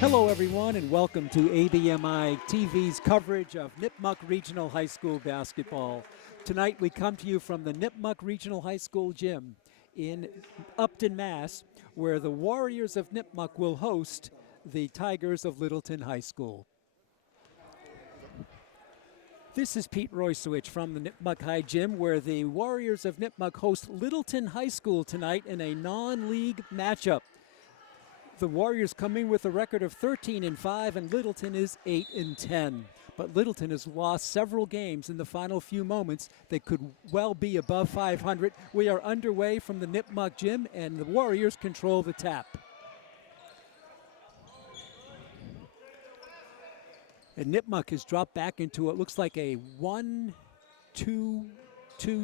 Hello, everyone, and welcome to ABMI TV's coverage of Nipmuc Regional High School basketball. Tonight, we come to you from the Nipmuc Regional High School gym in Upton, Mass., where the Warriors of Nipmuc will host the Tigers of Littleton High School. This is Pete Roysowicz from the Nipmuc High Gym, where the Warriors of Nipmuc host Littleton High School tonight in a non-league matchup. The Warriors come in with a record of 13-5, and Littleton is 8-10. But Littleton has lost several games in the final few moments. They could well be above 500. We are underway from the Nipmuc gym, and the Warriors control the tap. And Nipmuc has dropped back into what looks like a 1-2-2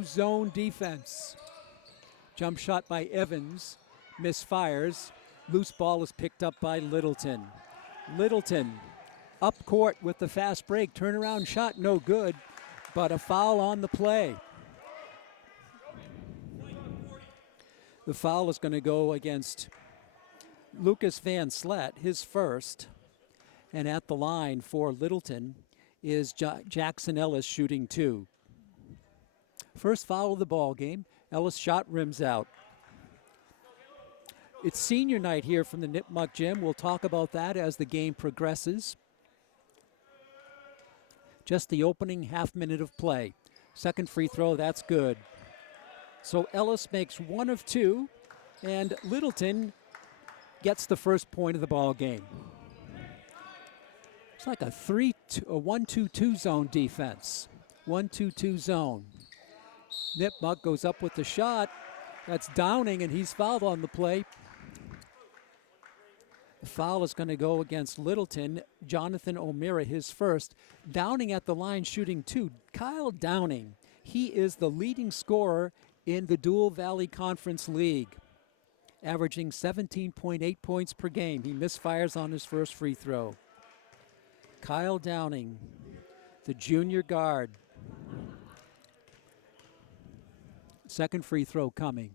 zone defense. Jump shot by Evans, misfires. Loose ball is picked up by Littleton. Littleton up court with the fast break. Turnaround shot, no good, but a foul on the play. The foul is going to go against Lucas Van Slet, his first. And at the line for Littleton is Jackson Ellis shooting two. First foul of the ball game. Ellis shot rims out. It's senior night here from the Nipmuc gym. We'll talk about that as the game progresses. Just the opening half minute of play. Second free throw, that's good. So Ellis makes one of two, and Littleton gets the first point of the ball game. It's like a 1-2-2 zone defense. 1-2-2 zone. Nipmuc goes up with the shot. That's Downing, and he's fouled on the play. The foul is going to go against Littleton. Jonathan O'Meara, his first. Downing at the line shooting two. Kyle Downing, he is the leading scorer in the Dual Valley Conference League, averaging 17.8 points per game. He misfires on his first free throw. Kyle Downing, the junior guard. Second free throw coming.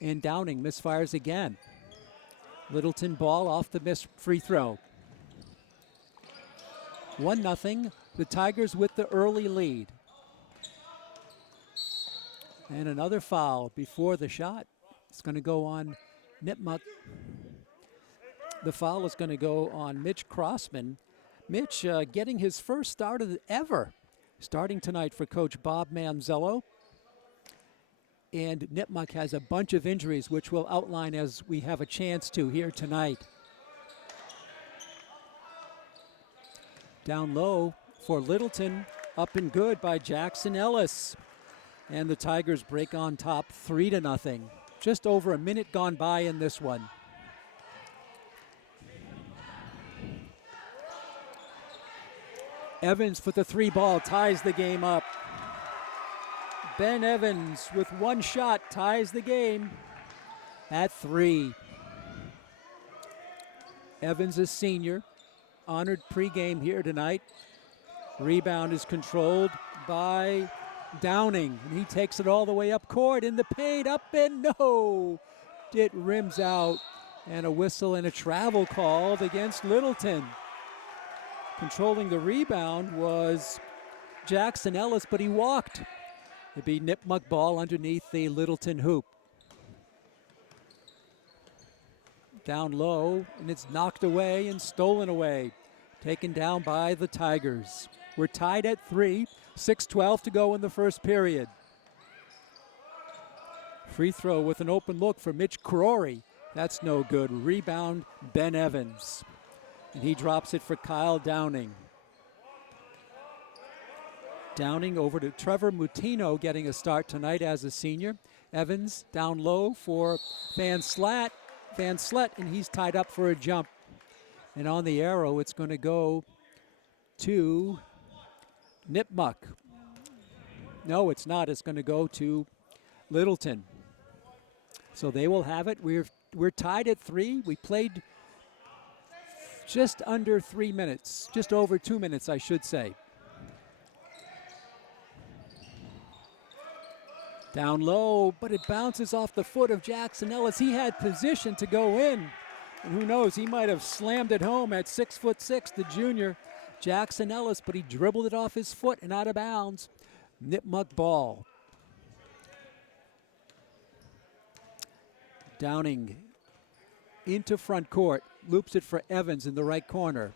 And Downing misfires again. Littleton ball off the missed free throw. 1-0, the Tigers with the early lead. And another foul before the shot. It's going to go on Nipmuc. The foul is going to go on Mitch Crossman. Mitch getting his first start ever. Starting tonight for Coach Bob Manzello. And Nipmuc has a bunch of injuries, which we'll outline as we have a chance to here tonight. Down low for Littleton, up and good by Jackson Ellis. And the Tigers break on top 3-0. Just over a minute gone by in this one. Evans for the three ball ties the game up. Ben Evans with one shot ties the game at 3. Evans is senior, honored pregame here tonight. Rebound is controlled by Downing, and he takes it all the way up court in the paint, up and no! It rims out, and a whistle and a travel called against Littleton. Controlling the rebound was Jackson Ellis, but he walked. It'd be Nipmuc ball underneath the Littleton hoop. Down low, and it's knocked away and stolen away. Taken down by the Tigers. We're tied at 3, 6:12 to go in the first period. Free throw with an open look for Mitch Crory. That's no good. Rebound, Ben Evans. And he drops it for Kyle Downing. Downing over to Trevor Mutino, getting a start tonight as a senior. Evans down low for Van Slet, and he's tied up for a jump. And on the arrow, it's going to go to Nipmuc. No, it's not. It's going to go to Littleton. So they will have it. We're tied at 3. We played just under 3 minutes, just over 2 minutes, I should say. Down low, but it bounces off the foot of Jackson Ellis. He had position to go in. And who knows, he might have slammed it home at 6'6", the junior, Jackson Ellis, but he dribbled it off his foot and out of bounds. Nipmuc ball. Downing into front court, loops it for Evans in the right corner.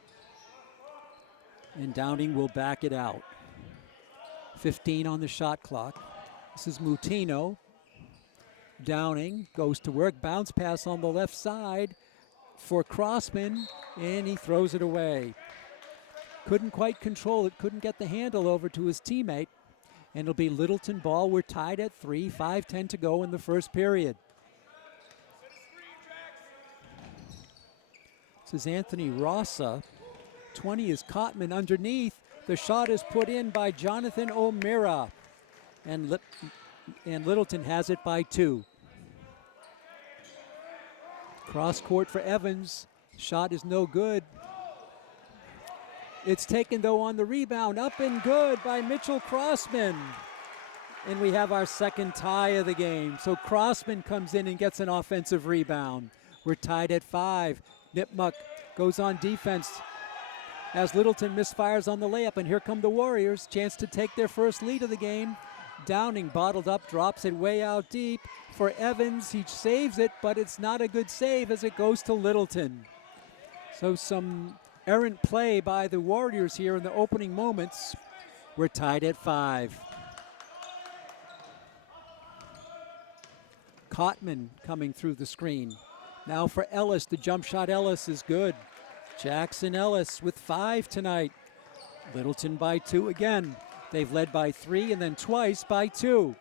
And Downing will back it out. 15 on the shot clock. This is Mutino. Downing goes to work, bounce pass on the left side for Crossman, and he throws it away. Couldn't quite control it, couldn't get the handle over to his teammate, and it'll be Littleton ball. We're tied at 3, 5:10 to go in the first period. This is Anthony Rossa. 20 is Cotman underneath. The shot is put in by Jonathan O'Meara, and Littleton has it by 2. Cross court for Evans. Shot is no good. It's taken though on the rebound. Up and good by Mitchell Crossman. And we have our second tie of the game. So Crossman comes in and gets an offensive rebound. We're tied at 5. Nipmuc goes on defense as Littleton misfires on the layup, and here come the Warriors. Chance to take their first lead of the game. Downing bottled up, drops it way out deep for Evans. He saves it, but it's not a good save as it goes to Littleton. So some errant play by the Warriors here in the opening moments. We're tied at 5. Cotman coming through the screen. Now for Ellis, the jump shot Ellis is good. Jackson Ellis with 5 tonight. Littleton by 2 again. They've led by 3 and then twice by 2.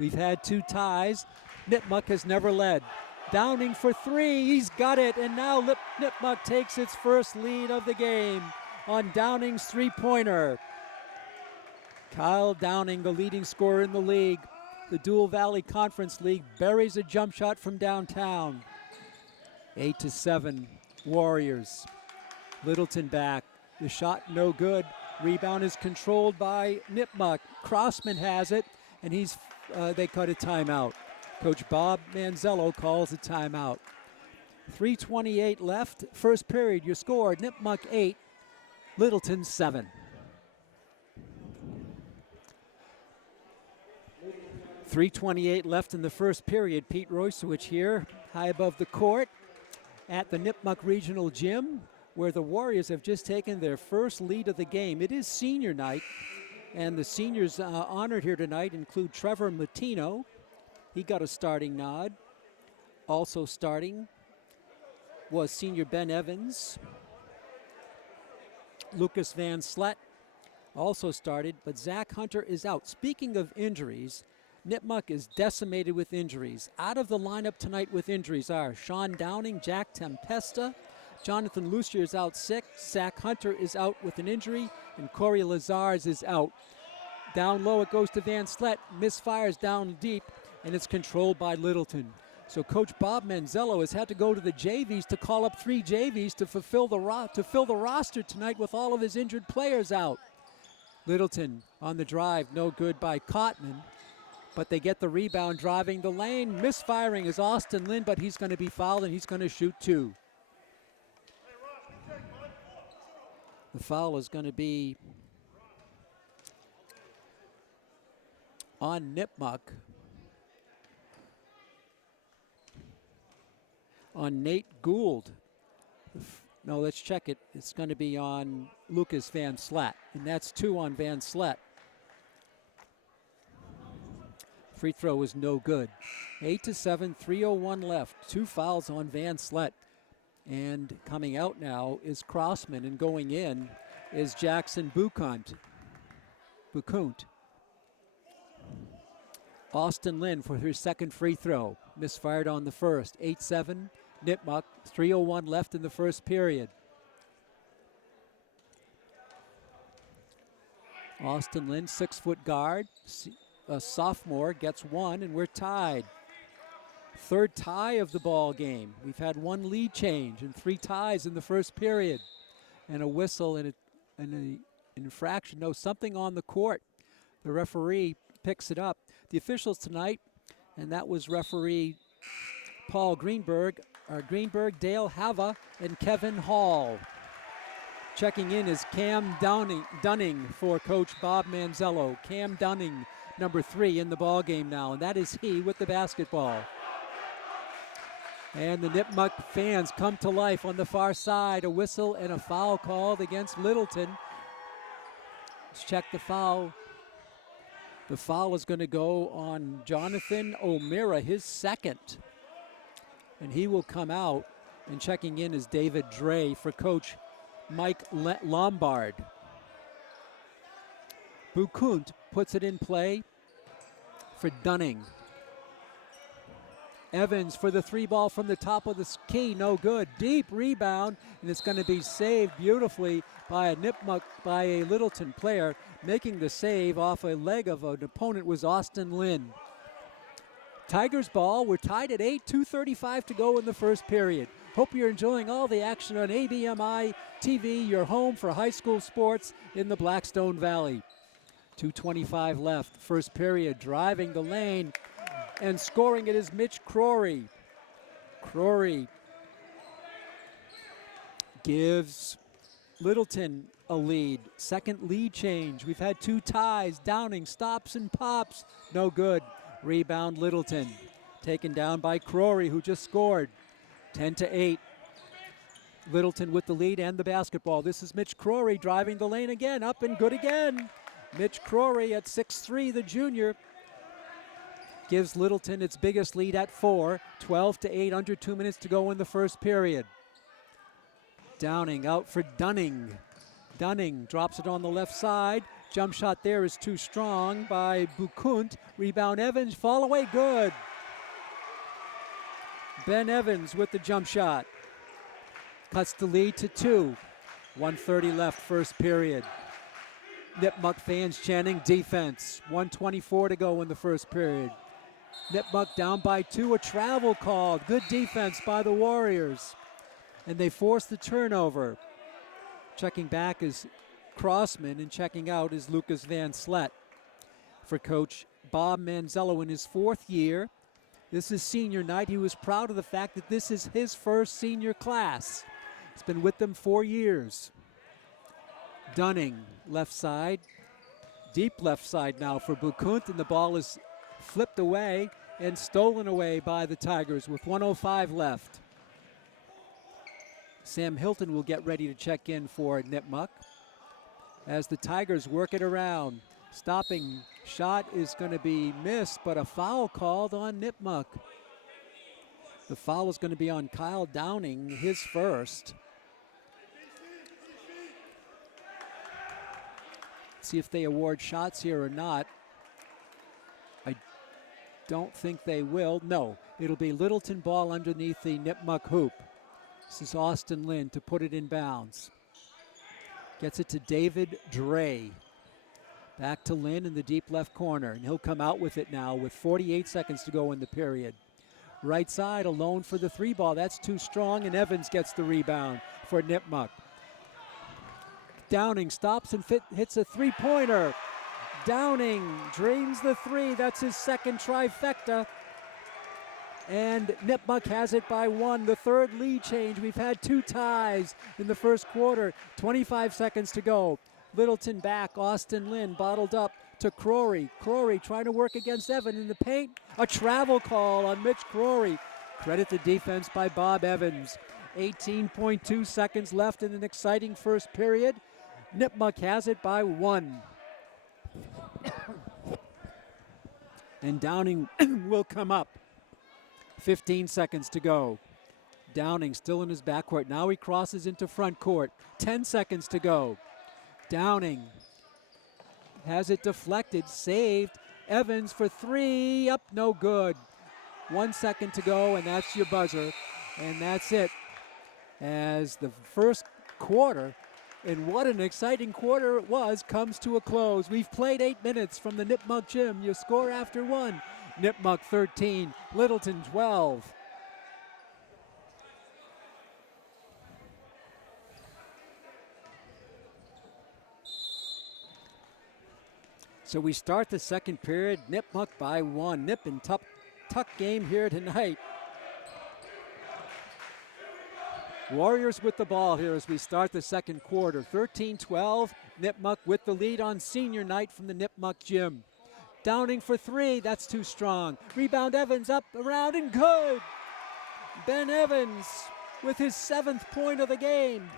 We've had 2 ties. Nipmuc has never led. Downing for 3, he's got it, and now Nipmuc takes its first lead of the game on Downing's three-pointer. Kyle Downing, the leading scorer in the league. The Dual Valley Conference League buries a jump shot from downtown. 8-7, Warriors. Littleton back. The shot no good. Rebound is controlled by Nipmuc. Crossman has it, and they cut a timeout. Coach Bob Manzello calls a timeout. 3:28 left. First period, your score, Nipmuc 8, Littleton 7. .328 left in the first period. Pete Roysowicz here, high above the court at the Nipmuc Regional Gym, where the Warriors have just taken their first lead of the game. It is senior night, and the seniors honored here tonight include Trevor Mutino. He got a starting nod. Also starting was senior Ben Evans. Lucas Van Slet also started, but Zach Hunter is out. Speaking of injuries, Nipmuc is decimated with injuries. Out of the lineup tonight with injuries are Sean Downing, Jack Tempesta, Jonathan Lucier is out sick, Zach Hunter is out with an injury, and Corey Lazars is out. Down low it goes to Van Slet, misfires down deep, and it's controlled by Littleton. So Coach Bob Manzello has had to go to the JVs to call up 3 JVs to fill the roster tonight with all of his injured players out. Littleton on the drive, no good by Cotman, but they get the rebound driving the lane. Misfiring is Austin Lynn, but he's going to be fouled and he's going to shoot 2. The foul is going to be on Nipmuc, on Nate Gould. No, let's check it. It's going to be on Lucas Van Slet, and that's 2 on Van Slet. Free throw is no good. 8-7, 3:01 left. 2 fouls on Van Slet. And coming out now is Crossman, and going in is Jackson Bukunt. Austin Lynn for his second free throw. Misfired on the first. 8-7, Nipmuc. 3:01 left in the first period. Austin Lynn, 6-foot guard, a sophomore, gets 1, and we're tied. Third tie of the ball game. We've had 1 lead change and 3 ties in the first period, and a whistle and an infraction. No, something on the court. The referee picks it up. The officials tonight, and that was referee Paul Greenberg, Greenberg, Dale Hava, and Kevin Hall. Checking in is Cam Dunning for Coach Bob Manzello. Cam Dunning, number 3 in the ball game now, and that is he with the basketball. And the Nipmuc fans come to life on the far side. A whistle and a foul called against Littleton. Let's check the foul. The foul is going to go on Jonathan O'Meara, his second. And he will come out, and checking in is David Dre for Coach Mike Lombard. Bukunt puts it in play for Dunning. Evans for the 3-ball from the top of the key, no good. Deep rebound, and it's going to be saved beautifully by a Littleton player. Making the save off a leg of an opponent was Austin Lynn. Tigers ball, we're tied at 8, 2:35 to go in the first period. Hope you're enjoying all the action on ABMI TV, your home for high school sports in the Blackstone Valley. 2:25 left, first period, driving the lane and scoring it is Mitch Crory. Crory gives Littleton a lead. Second lead change. We've had 2 ties. Downing stops and pops. No good. Rebound Littleton. Taken down by Crory, who just scored. 10-8. Littleton with the lead and the basketball. This is Mitch Crory driving the lane again. Up and good again. Mitch Crory at 6'3", the junior, gives Littleton its biggest lead at 4. 12-8, under 2 minutes to go in the first period. Downing out for Dunning. Dunning drops it on the left side. Jump shot there is too strong by Bukunt. Rebound Evans, fall away, good. Ben Evans with the jump shot. Cuts the lead to 2. 1:30 left, first period. Nipmuc fans chanting defense. 1:24 to go in the first period. Nipmuc down by 2, a travel called. Good defense by the Warriors. And they force the turnover. Checking back is Crossman, and checking out is Lucas Van Slet. For Coach Bob Manzello in his 4th year. This is senior night. He was proud of the fact that this is his first senior class. He's been with them 4 years. Dunning, left side. Deep left side now for Bukunt, and the ball is flipped away and stolen away by the Tigers with 1:05 left. Sam Hilton will get ready to check in for Nipmuc as the Tigers work it around. Stopping shot is going to be missed, but a foul called on Nipmuc. The foul is going to be on Kyle Downing, his first. See if they award shots here or not. I don't think they will. No, it'll be Littleton ball underneath the Nipmuc hoop. This is Austin Lynn to put it in bounds. Gets it to David Dre. Back to Lynn in the deep left corner, and he'll come out with it now with 48 seconds to go in the period. Right side alone for the 3-ball. That's too strong, and Evans gets the rebound for Nipmuc. Downing stops and hits a 3-pointer. Downing drains the 3. That's his second trifecta. And Nipmuc has it by 1. The 3rd lead change. We've had 2 ties in the first quarter. 25 seconds to go. Littleton back. Austin Lynn bottled up to Crory. Crory trying to work against Evan in the paint. A travel call on Mitch Crory. Credit the defense by Bob Evans. 18.2 seconds left in an exciting first period. Nipmuc has it by 1. And Downing will come up. 15 seconds to go. Downing still in his backcourt. Now he crosses into front court. 10 seconds to go. Downing has it deflected, saved. Evans for 3, up, no good. 1 second to go, and that's your buzzer. And that's it. As the first quarter, and what an exciting quarter it was, comes to a close. We've played 8 minutes from the Nipmuc gym. You score after 1. Nipmuc 13, Littleton 12. So we start the second period, Nipmuc by 1. Nip and tuck game here tonight. Warriors with the ball here as we start the second quarter. 13-12, Nipmuc with the lead on senior night from the Nipmuc gym. Downing for three, that's too strong. Rebound Evans up, around, and good. Ben Evans with his 7th point of the game.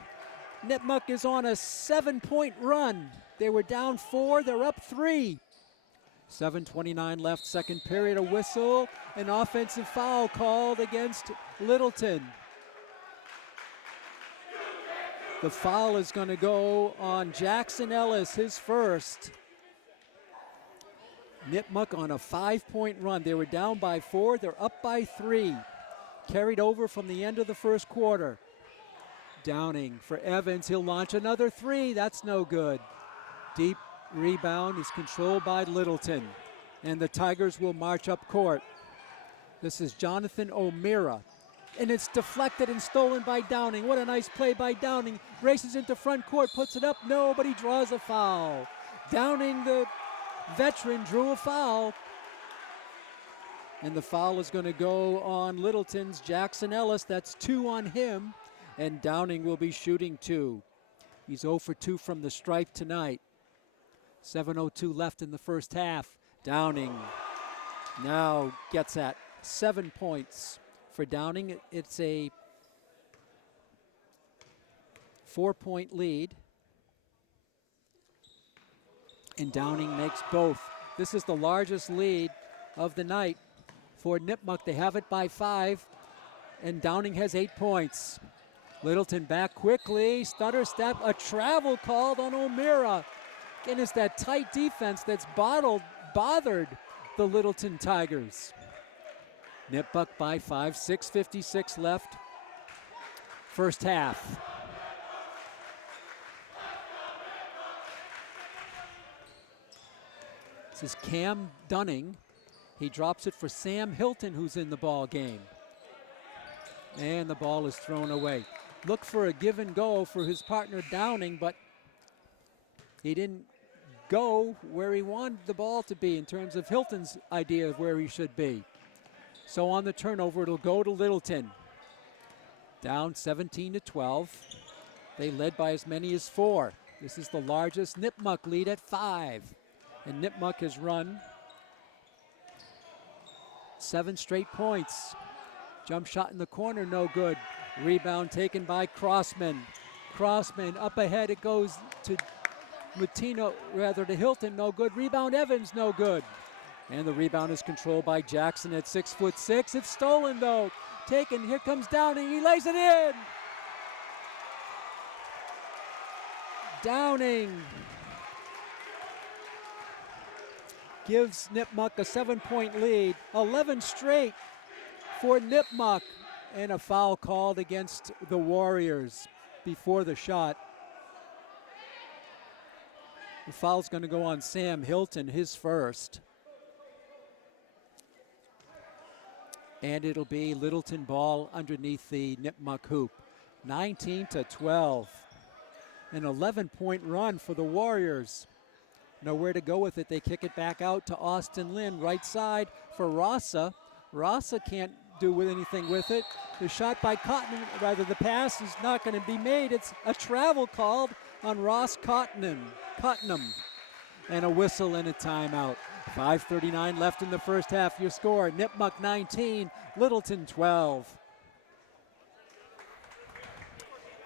Nipmuc is on a 7-point run. They were down 4, they're up 3. 7:29 left, second period, a whistle, an offensive foul called against Littleton. The foul is going to go on Jackson Ellis, his first. Nipmuc on a 5-point run. They were down by 4, they're up by 3. Carried over from the end of the first quarter. Downing for Evans, he'll launch another 3, that's no good. Deep rebound is controlled by Littleton, and the Tigers will march up court. This is Jonathan O'Meara, and it's deflected and stolen by Downing. What a nice play by Downing. Races into front court, puts it up, no, but he draws a foul. Downing, the veteran, drew a foul. And the foul is going to go on Littleton's Jackson Ellis. That's 2 on him, and Downing will be shooting 2. He's 0 for 2 from the stripe tonight. 7:02 left in the first half. Downing now gets at 7 points for Downing. It's a 4-point lead, and Downing makes both. This is the largest lead of the night for Nipmuc. They have it by 5, and Downing has 8 points. Littleton back quickly, stutter step, a travel called on O'Meara. And it's that tight defense that's bothered the Littleton Tigers. Nipmuc by 5, 6:56 left, first half. This is Cam Dunning. He drops it for Sam Hilton, who's in the ball game. And the ball is thrown away. Look for a give and go for his partner Downing, but he didn't go where he wanted the ball to be in terms of Hilton's idea of where he should be. So on the turnover, it'll go to Littleton. Down 17-12. They led by as many as 4. This is the largest Nipmuc lead at 5. And Nipmuc has run 7 straight points. Jump shot in the corner, no good. Rebound taken by Crossman. Crossman up ahead, it goes to to Hilton, no good. Rebound Evans, no good. And the rebound is controlled by Jackson at 6'6". It's stolen though. Taken, here comes Downing, he lays it in. Downing gives Nipmuc a 7-point lead. 11 straight for Nipmuc, and a foul called against the Warriors before the shot. The foul's going to go on Sam Hilton, his first. And it'll be Littleton ball underneath the Nipmuc hoop. 19-12. An 11-point run for the Warriors. Nowhere to go with it. They kick it back out to Austin Lynn, right side for Rasa. Rasa can't do anything with it. The shot by Cotton, rather the pass is not going to be made. It's a travel called on Ross Cottenham. And a whistle and a timeout. 5:39 left in the first half. Your score, Nipmuc 19, Littleton 12.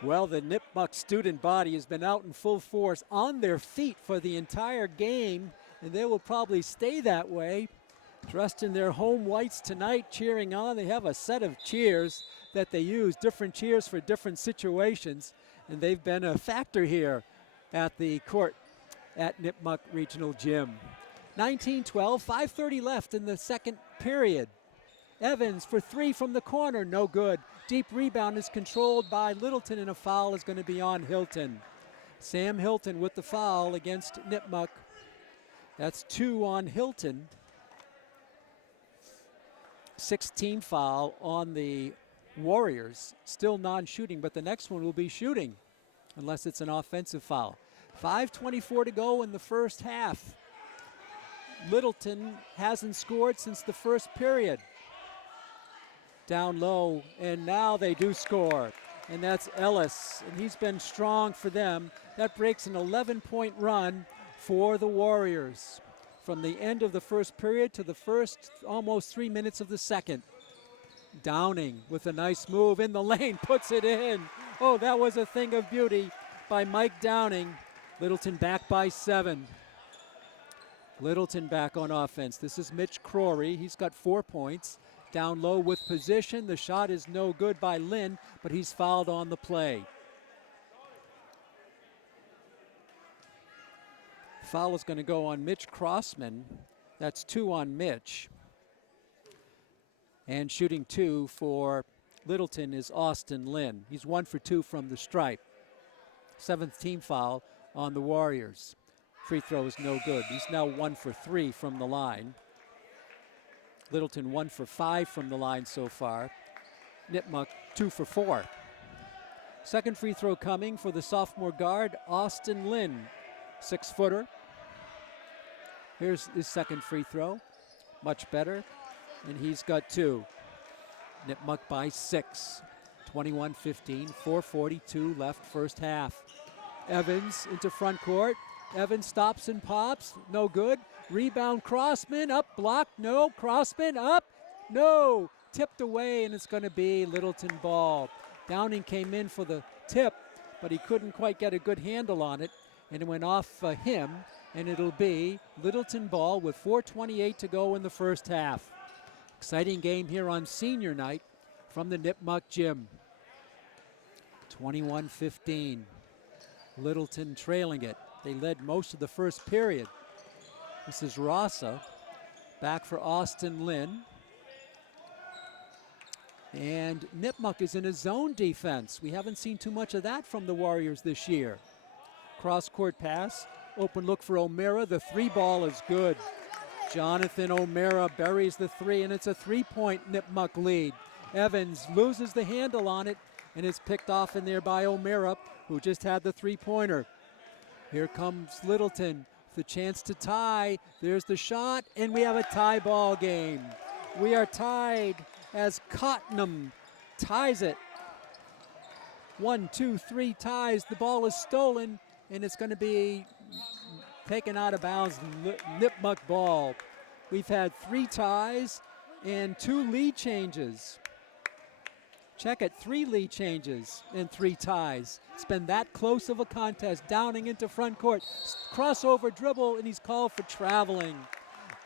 Well, the Nipmuc student body has been out in full force on their feet for the entire game, and they will probably stay that way. Dressed in their home whites tonight, cheering on. They have a set of cheers that they use, different cheers for different situations, and they've been a factor here at the court at Nipmuc Regional Gym. 19-12, 5:30 left in the second period. Evans for 3 from the corner, no good. Deep rebound is controlled by Littleton, and a foul is going to be on Hilton. Sam Hilton with the foul against Nipmuc. That's 2 on Hilton. 16 foul on the Warriors. Still non-shooting, but the next one will be shooting unless it's an offensive foul. 5:24 to go in the first half. Littleton hasn't scored since the first period. Down low, and now they do score. and that's Ellis, and he's been strong for them. That breaks an 11-point run for the Warriors from the end of the first period to the first almost 3 minutes of the second. Downing with a nice move in the lane, puts it in. Oh, that was a thing of beauty by Mike Downing. Littleton back by 7. Littleton back on offense. This is Mitch Crory. He's got 4 points. Down low with position. The shot is no good by Lynn, but he's fouled on the play. Foul is going to go on Mitch Crossman. That's 2 on Mitch. And shooting 2 for Littleton is Austin Lynn. He's 1 for 2 from the stripe. 7th team foul on the Warriors. Free throw is no good. He's now 1 for 3 from the line. Littleton 1 for 5 from the line so far. Nipmuc 2 for 4. Second free throw coming for the sophomore guard, Austin Lynn. 6-footer. Here's his second free throw. Much better. And he's got 2. Nipmuc by 6. 21-15, 4:42 left first half. Evans into front court. Evans stops and pops, no good. Rebound Crossman, up, blocked, no. Crossman, up, no. Tipped away, and it's going to be Littleton ball. Downing came in for the tip, but he couldn't quite get a good handle on it, and it went off him, and it'll be Littleton ball with 4:28 to go in the first half. Exciting game here on senior night from the Nipmuc gym. 21-15. Littleton trailing it. They led most of the first period. This is Rasa back for Austin Lynn. And Nipmuc is in a zone defense. We haven't seen too much of that from the Warriors this year. Cross-court pass, open look for O'Mara. The 3 ball is good. Jonathan O'Mara buries the 3, and it's a 3-point Nipmuc lead. Evans loses the handle on it, and it's picked off in there by O'Mara, who just had the 3-pointer. Here comes Littleton, the chance to tie. There's the shot, and we have a tie ball game. We are tied as Cottenham ties it. 1, 2, 3 ties. The ball is stolen, and it's going to be taken out of bounds. Nipmuc ball. We've had 3 ties and 2 lead changes. Check it, 3 lead changes and 3 ties. It's been that close of a contest. Downing into front court. Crossover dribble, and he's called for traveling.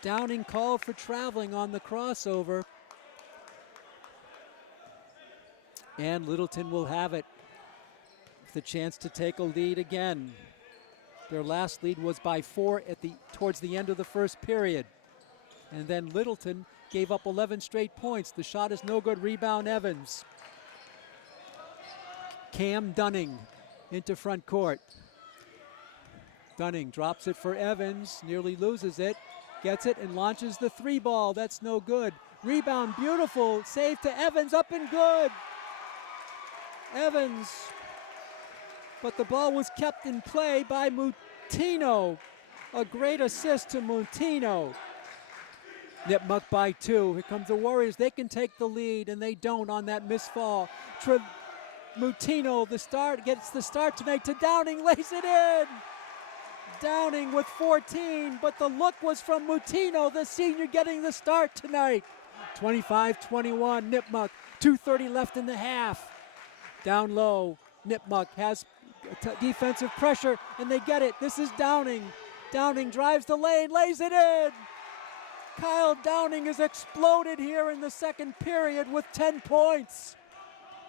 Downing called for traveling on the crossover. And Littleton will have it. The chance to take a lead again. Their last lead was by 4 towards the end of the first period. And then Littleton gave up 11 straight points. The shot is no good. Rebound Evans. Cam Dunning into front court. Dunning drops it for Evans, nearly loses it, gets it and launches the 3 ball. That's no good. Rebound, beautiful, save to Evans, up and good. Evans, but the ball was kept in play by Mutino. A great assist to Mutino. Nipmuc by 2. Here comes the Warriors. They can take the lead, and they don't on that misfall. Mutino, gets the start tonight to Downing, lays it in. Downing with 14, but the look was from Mutino, the senior, getting the start tonight. 25-21, Nipmuc, 2:30 left in the half. Down low, Nipmuc has defensive pressure, and they get it. This is Downing. Downing drives the lane, lays it in. Kyle Downing has exploded here in the second period with 10 points.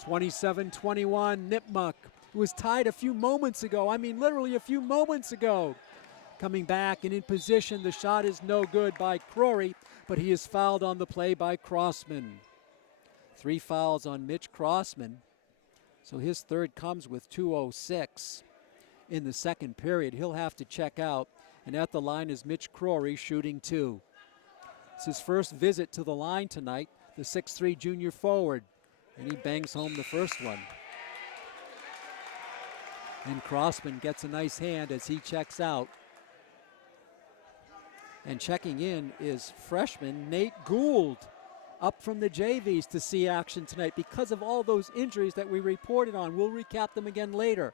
27-21, Nipmuc, who was tied a few moments ago. I mean, literally a few moments ago. Coming back and in position, the shot is no good by Crory, but he is fouled on the play by Crossman. 3 fouls on Mitch Crossman. So his third comes with 2:06 in the second period. He'll have to check out. And at the line is Mitch Crory shooting 2. It's his first visit to the line tonight, the 6'3" junior forward. And he bangs home the first one. And Crossman gets a nice hand as he checks out. And checking in is freshman Nate Gould. up from the JVs to see action tonight because of all those injuries that we reported on. We'll recap them again later.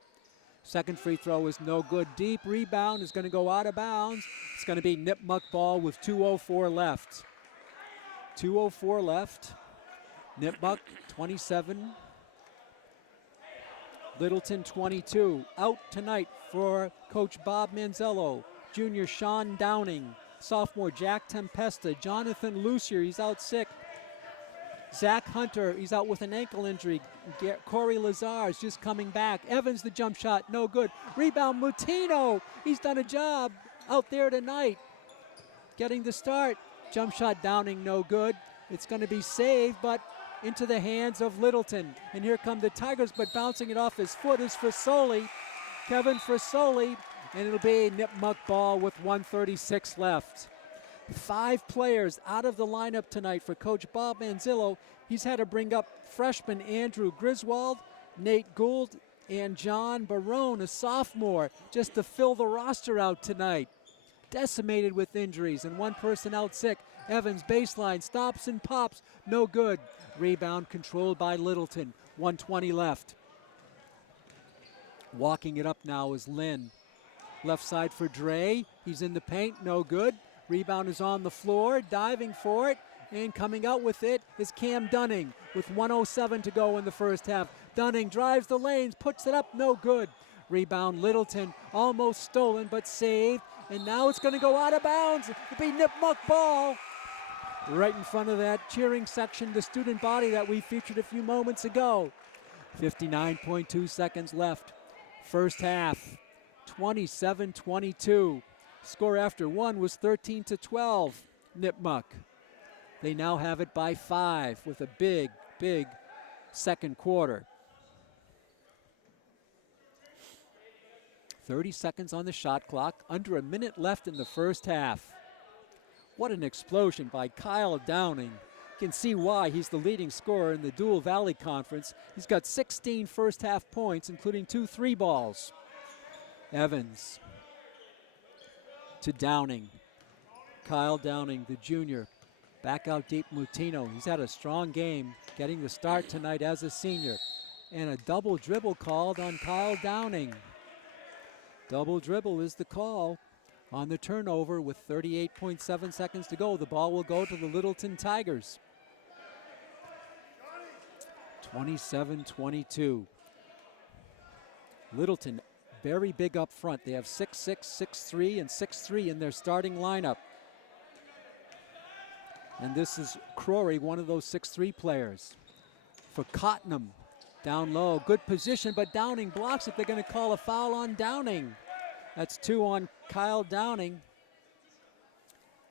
Second free throw is no good. Deep rebound is going to go out of bounds. It's going to be Nipmuc ball with 2:04 left. 2:04 left. Nipmuc 27. Littleton 22. Out tonight for Coach Bob Manzello. Junior Sean Downing. Sophomore Jack Tempesta. Jonathan Lucier, he's out sick. Zach Hunter, he's out with an ankle injury. Corey Lazar is just coming back. Evans, the jump shot, no good. Rebound, Mutino. He's done a job out there tonight. Getting the start. Jump shot, Downing, no good. It's going to be saved, but into the hands of Littleton. And here come the Tigers, but bouncing it off his foot is Fasoli. Kevin Fasoli, and it'll be Nipmuc ball with 1:36 left. 5 players out of the lineup tonight for Coach Bob Manzillo. He's had to bring up freshman Andrew Griswold, Nate Gould, and John Barone, a sophomore, just to fill the roster out tonight. Decimated with injuries and one person out sick. Evans baseline, stops and pops, no good. Rebound controlled by Littleton, 1:20 left. Walking it up now is Lynn. Left side for Dre, he's in the paint, no good. Rebound is on the floor, diving for it, and coming out with it is Cam Dunning with 1:07 to go in the first half. Dunning drives the lanes, puts it up, no good. Rebound Littleton, almost stolen but saved, and now it's going to go out of bounds. It'll be Nipmuc ball. Right in front of that cheering section, the student body that we featured a few moments ago. 59.2 seconds left. First half, 27-22. Score after one was 13-12, Nipmuc. They now have it by 5 with a big, big second quarter. 30 seconds on the shot clock, under a minute left in the first half. What an explosion by Kyle Downing. You can see why he's the leading scorer in the Dual Valley Conference. He's got 16 first half points, including 2 3 balls. Evans to Downing. Kyle Downing, the junior, back out deep Mutino. He's had a strong game, getting the start tonight as a senior. And a double dribble called on Kyle Downing. Double dribble is the call on the turnover with 38.7 seconds to go. The ball will go to the Littleton Tigers. 27-22. Littleton very big up front. They have 6'6", 6'3", and 6'3" in their starting lineup. And this is Crory, one of those 6'3" players. For Cottenham, down low, good position, but Downing blocks it. They're going to call a foul on Downing. That's 2 on Kyle Downing.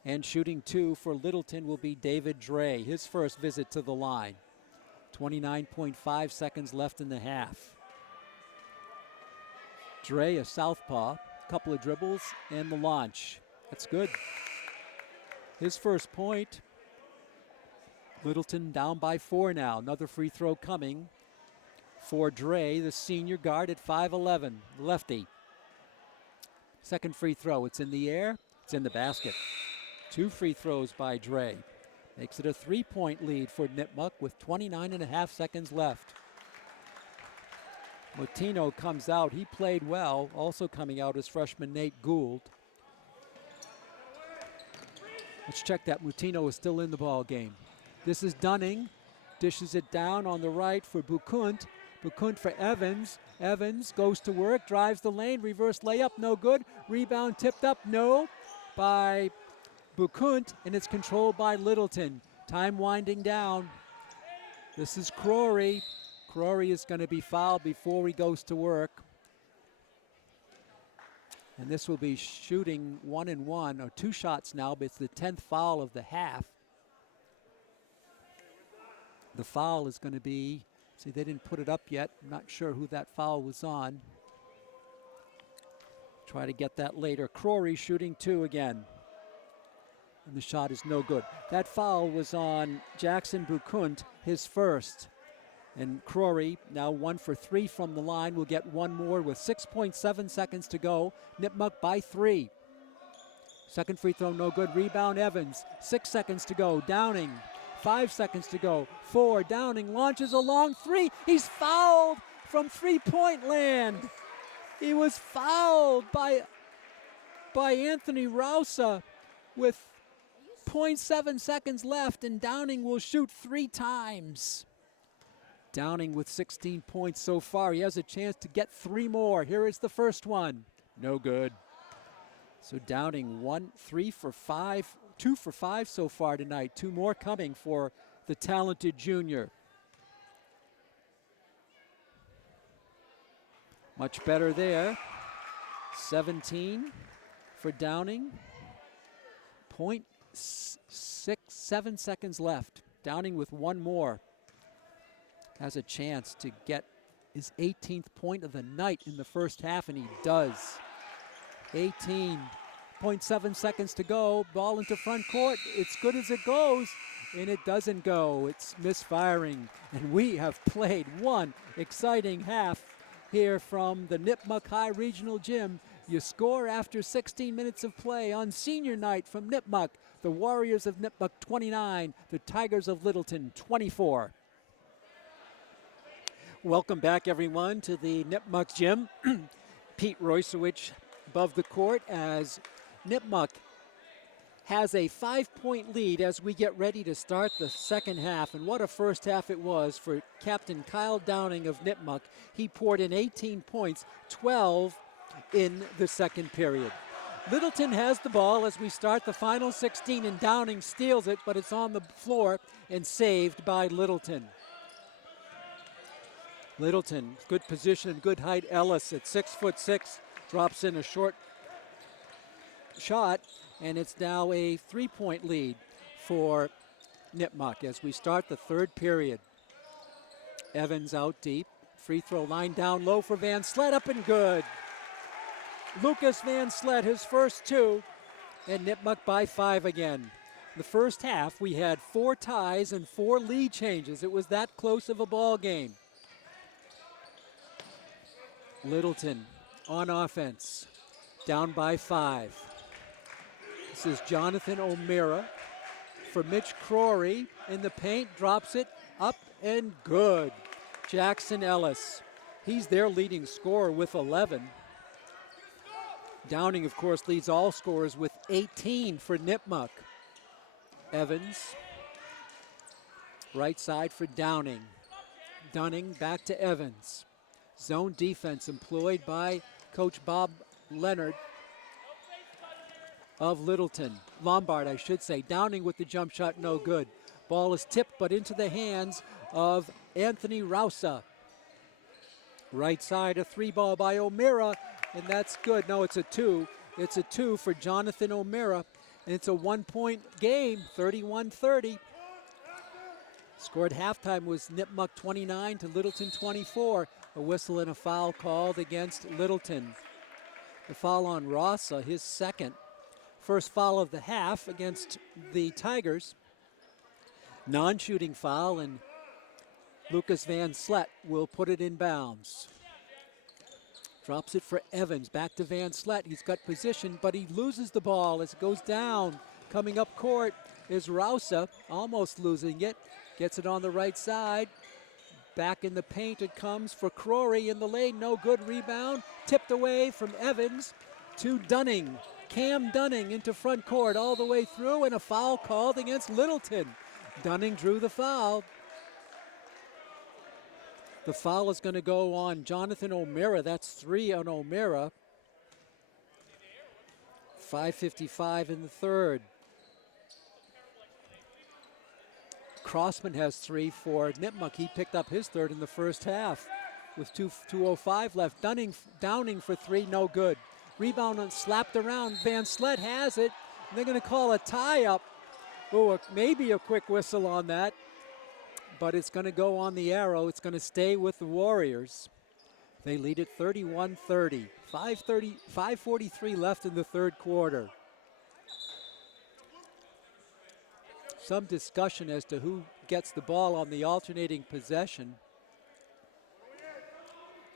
And shooting 2 for Littleton will be David Dre, his first visit to the line. 29.5 seconds left in the half. Dre, a southpaw, couple of dribbles, and the launch. That's good. His first point. Littleton down by 4 now. Another free throw coming for Dre, the senior guard at 5'11", lefty. Second free throw, it's in the air, it's in the basket. 2 free throws by Dre. Makes it a 3-point lead for Nipmuc with 29.5 seconds left. Mutino comes out, he played well. Also coming out is freshman Nate Gould. Let's check that Mutino is still in the ball game. This is Dunning, dishes it down on the right for Bukunt. Bukunt for Evans. Evans goes to work, drives the lane, reverse layup, no good. Rebound tipped up, no, by Bukunt, and it's controlled by Littleton. Time winding down. This is Crory. Crory is going to be fouled before he goes to work. And this will be shooting 1 and 1, or 2 shots now, but it's the 10th foul of the half. The foul is going to be, see, they didn't put it up yet. I'm not sure who that foul was on. Try to get that later. Crory shooting 2 again. And the shot is no good. That foul was on Jackson Bukunt, his first. And Crory, now 1 for 3 from the line, will get one more with 6.7 seconds to go. Nipmuc by 3. Second free throw, no good. Rebound Evans, 6 seconds to go. Downing 5 seconds to go. 4, Downing launches a long 3. He's fouled from three-point land. He was fouled by Anthony Rausa with 0.7 seconds left, and Downing will shoot 3 times. Downing with 16 points so far. He has a chance to get 3 more. Here is the first one. No good. So Downing 2 for 5 so far tonight. 2 more coming for the talented junior. Much better there. 17 for Downing. 0.7 seconds left. Downing with 1 more has a chance to get his 18th point of the night in the first half, and he does. 18.7 seconds to go. Ball into front court. It's good as it goes, and it doesn't go. It's misfiring, and we have played one exciting half here from the Nipmuc High Regional Gym. You score after 16 minutes of play on senior night from Nipmuc. The Warriors of Nipmuc 29, the Tigers of Littleton 24. Welcome back, everyone, to the Nipmuc Gym. Pete Roysowicz above the court as Nipmuc has a 5-point lead as we get ready to start the second half. And what a first half it was for Captain Kyle Downing of Nipmuc. He poured in 18 points, 12 in the second period. Littleton has the ball as we start the final 16, and Downing steals it, but it's on the floor and saved by Littleton. Littleton, good position and good height. Ellis at 6'6", drops in a short shot, and it's now a 3-point lead for Nipmuc as we start the third period. Evans out deep. Free throw line down low for Van Slet, up and good. Lucas Van Slet, his first 2, and Nipmuc by 5 again. The first half, we had 4 ties and 4 lead changes. It was that close of a ball game. Littleton on offense, down by 5. This is Jonathan O'Meara for Mitch Crory in the paint, drops it up and good. Jackson Ellis, he's their leading scorer with 11. Downing, of course, leads all scorers with 18 for Nipmuc. Evans, right side for Downing. Dunning back to Evans. Zone defense employed by Coach Bob Leonard of Littleton. Lombard, I should say. Downing with the jump shot, no good. Ball is tipped, but into the hands of Anthony Rausa. Right side, a 3-ball by O'Meara, and that's good. No, it's a 2. It's a 2 for Jonathan O'Meara, and it's a 1-point game, 31-30. Scored halftime was Nipmuc 29 to Littleton 24. A whistle and a foul called against Littleton. The foul on Rausa, his second. First foul of the half against the Tigers. Non-shooting foul, and Lucas Van Slet will put it in bounds. Drops it for Evans, back to Van Slet. He's got position, but he loses the ball as it goes down. Coming up court is Rausa, almost losing it. Gets it on the right side. Back in the paint it comes for Crory in the lane. No good. Rebound. Tipped away from Evans to Dunning. Cam Dunning into front court all the way through, and a foul called against Littleton. Dunning drew the foul. The foul is going to go on Jonathan O'Meara. That's 3 on O'Meara. 5:55 in the third. Crossman has 3 for Nipmuc. He picked up his third in the first half with 2:05 left. Downing for 3, no good. Rebound and slapped around. Van Slet has it. They're going to call a tie-up. Oh, maybe a quick whistle on that, but it's going to go on the arrow. It's going to stay with the Warriors. They lead it 31-30. 5:43 left in the third quarter. Some discussion as to who gets the ball on the alternating possession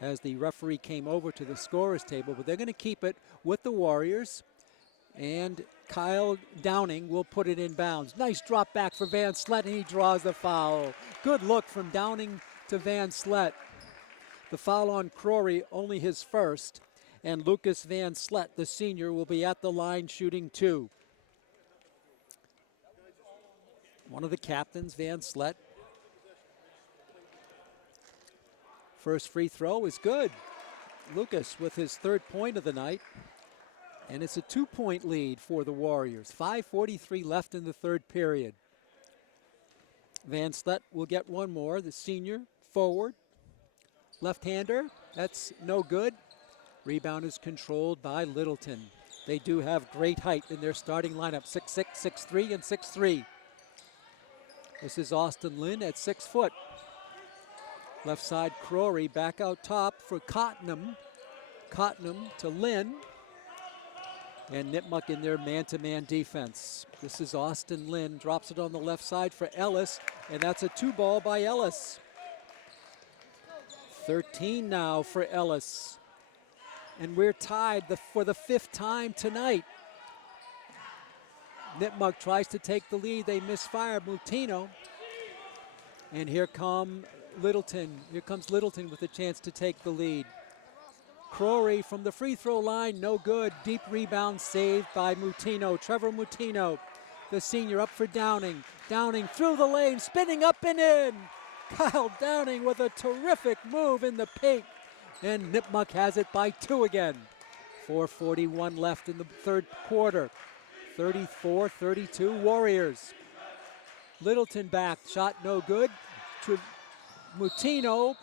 as the referee came over to the scorer's table, but they're going to keep it with the Warriors. And Kyle Downing will put it in bounds. Nice drop back for Van Slet, and he draws the foul. Good look from Downing to Van Slet. The foul on Crory, only his first. And Lucas Van Slet, the senior, will be at the line shooting 2. One of the captains, Van Slet. First free throw is good. Lucas with his 3rd point of the night. And it's a 2-point lead for the Warriors. 5:43 left in the 3rd period. Van Slet will get one more. The senior forward. Left-hander. That's no good. Rebound is controlled by Littleton. They do have great height in their starting lineup. 6'6", 6'3", and 6'3". This is Austin Lynn at 6 foot. Left side Crory back out top for Cottenham. Cottenham to Lynn. And Nipmuc in their man-to-man defense. This is Austin Lynn, drops it on the left side for Ellis, and that's a 2-ball by Ellis. 13 now for Ellis. And we're tied for the 5th time tonight. Nipmuc tries to take the lead. They misfire Mutino. And here comes Littleton. Here comes Littleton with a chance to take the lead. Crory from the free throw line, no good. Deep rebound saved by Mutino. Trevor Mutino, the senior, up for Downing. Downing through the lane, spinning up and in. Kyle Downing with a terrific move in the paint. And Nipmuc has it by 2 again. 4:41 left in the 3rd quarter. 34-32 Warriors. Littleton back, shot no good. Mutino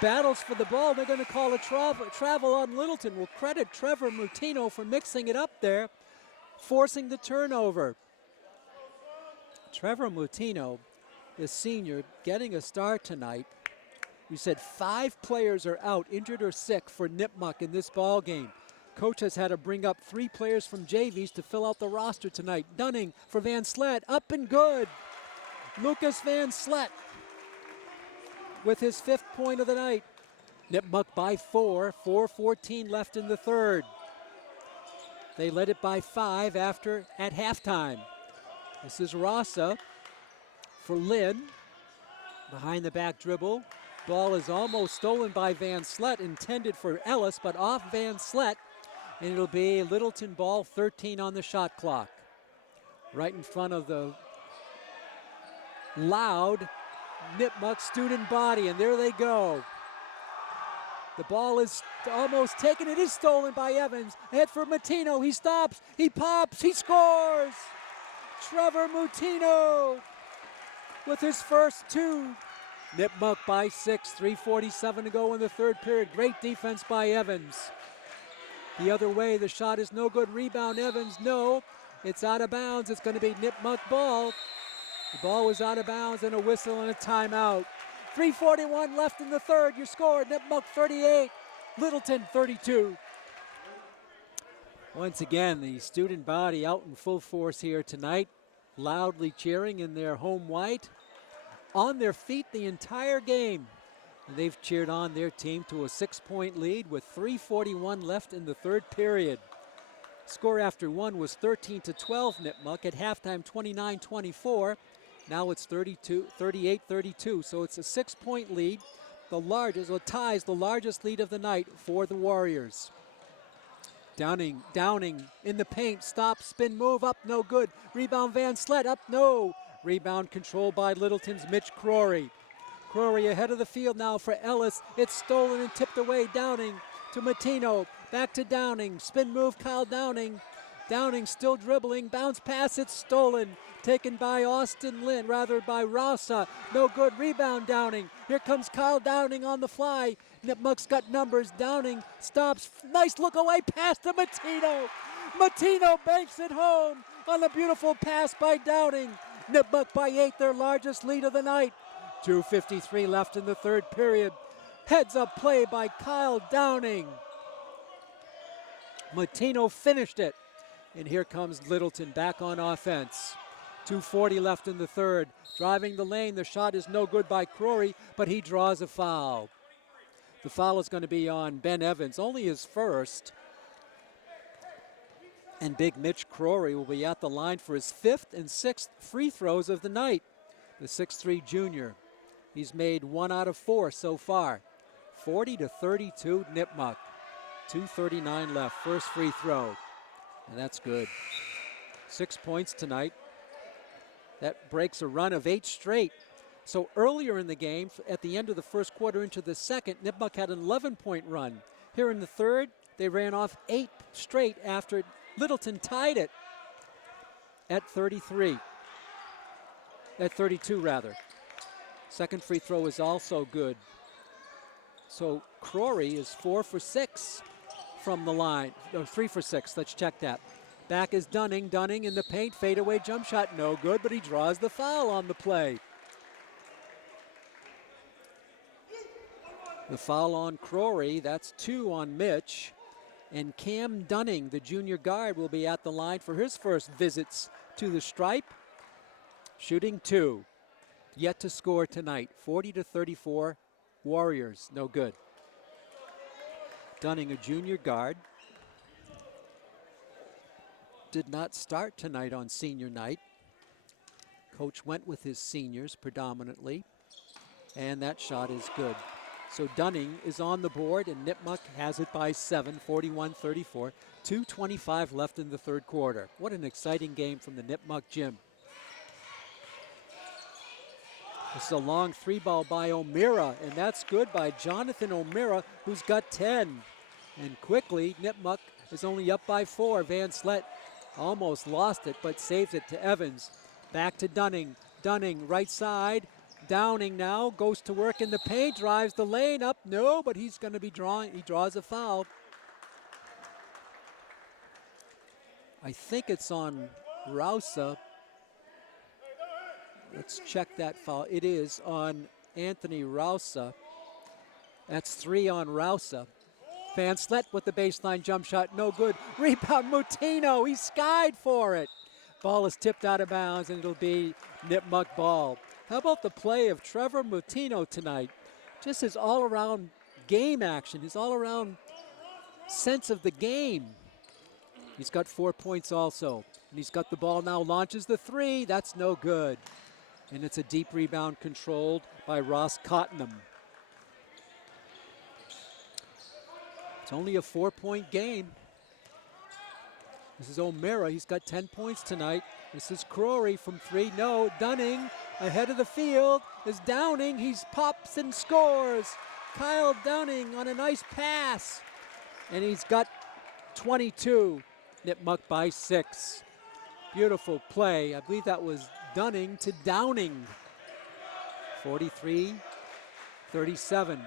battles for the ball. They're going to call a travel on Littleton. We'll credit Trevor Mutino for mixing it up there, forcing the turnover. Trevor Mutino, the senior, getting a start tonight. We said 5 players are out, injured or sick, for Nipmuc in this ball game. Coach has had to bring up 3 players from JVs to fill out the roster tonight. Dunning for Van Slet, up and good. Lucas Van Slet with his 5th point of the night. Nipmuc by 4, 4:14 left in the 3rd. They led it by 5 at halftime. This is Rasa for Lynn. Behind the back dribble. Ball is almost stolen by Van Slet, intended for Ellis, but off Van Slet. And it'll be Littleton ball, 13 on the shot clock. Right in front of the loud Nipmuc student body, and there they go. The ball is almost taken. It is stolen by Evans. Head for Mutino. He stops. He pops. He scores. Trevor Mutino with his first 2. Nipmuc by 6. 3:47 to go in the 3rd period. Great defense by Evans. The other way, the shot is no good. Rebound, Evans, no. It's out of bounds. It's going to be Nipmuc ball. The ball was out of bounds, and a whistle and a timeout. 3:41 left in the 3rd. Your score, Nipmuc 38, Littleton 32. Once again, the student body out in full force here tonight, loudly cheering in their home white, on their feet the entire game. And they've cheered on their team to a 6-point lead with 3:41 left in the 3rd period. Score after 1 was 13-12 Nipmuc. At halftime, 29-24. Now it's 38-32, so it's a 6-point lead. The largest, or ties the largest lead of the night for the Warriors. Downing in the paint, stop, spin move, up, no good. Rebound Van Slet, up, no. Rebound controlled by Littleton's Mitch Crory. Crory ahead of the field now for Ellis. It's stolen and tipped away. Downing to Mutino. Back to Downing. Spin move, Kyle Downing. Downing still dribbling. Bounce pass, it's stolen. Taken by by Rasa. No good. Rebound Downing. Here comes Kyle Downing on the fly. Nipmuc's got numbers. Downing stops. Nice look away pass to Mutino. Mutino banks it home on a beautiful pass by Downing. Nipmuc by 8, their largest lead of the night. 2:53 left in the 3rd period. Heads up play by Kyle Downing. Mutino finished it. And here comes Littleton back on offense. 2:40 left in the 3rd. Driving the lane, the shot is no good by Crory, but he draws a foul. The foul is going to be on Ben Evans, only his first. And big Mitch Crory will be at the line for his 5th and 6th free throws of the night. The 6'3" junior. He's made 1 out of 4 so far. 40-32 Nipmuc. 2:39 left. First free throw. And that's good. 6 points tonight. That breaks a run of 8 straight. So earlier in the game, at the end of the first quarter into the second, Nipmuc had an 11-point run. Here in the third, they ran off 8 straight after Littleton tied it at 32 rather. Second free throw is also good. So Crory is 4 for 6 from the line. No, 3 for 6, let's check that. Back is Dunning. Dunning in the paint, fadeaway jump shot, no good, but he draws the foul on the play. The foul on Crory, that's 2 on Mitch. And Cam Dunning, the junior guard, will be at the line for his first visits to the stripe. Shooting 2. Yet to score tonight. 40-34 Warriors, no good. Dunning, a junior guard. Did not start tonight on senior night. Coach went with his seniors predominantly. And that shot is good. So Dunning is on the board, and Nipmuc has it by 7, 41-34. 2:25 left in the third quarter. What an exciting game from the Nipmuc gym. This is a long 3-ball by O'Meara, and that's good by Jonathan O'Meara, who's got 10. And quickly, Nipmuc is only up by 4. Van Slet almost lost it, but saves it to Evans. Back to Dunning. Dunning, right side. Downing now, goes to work in the paint, drives the lane up. No, but he's going to be drawing. He draws a foul. I think it's on Rausa. Let's check that foul. It is on Anthony Rausa. That's 3 on Rausa. Van Slet with the baseline jump shot, no good. Rebound, Mutino, he skied for it. Ball is tipped out of bounds, and it'll be Nipmuc ball. How about the play of Trevor Mutino tonight? Just his all-around game action, his all-around sense of the game. He's got 4 points also. And he's got the ball now, launches the 3. That's no good. And it's a deep rebound controlled by Ross Cottenham. It's only a 4-point game. This is O'Meara. He's got 10 points tonight. This is Crory from 3. No, Dunning ahead of the field is Downing. He pops and scores. Kyle Downing on a nice pass. And he's got 22. Nipmuc by 6. Beautiful play. I believe that was Dunning to Downing. 43-37.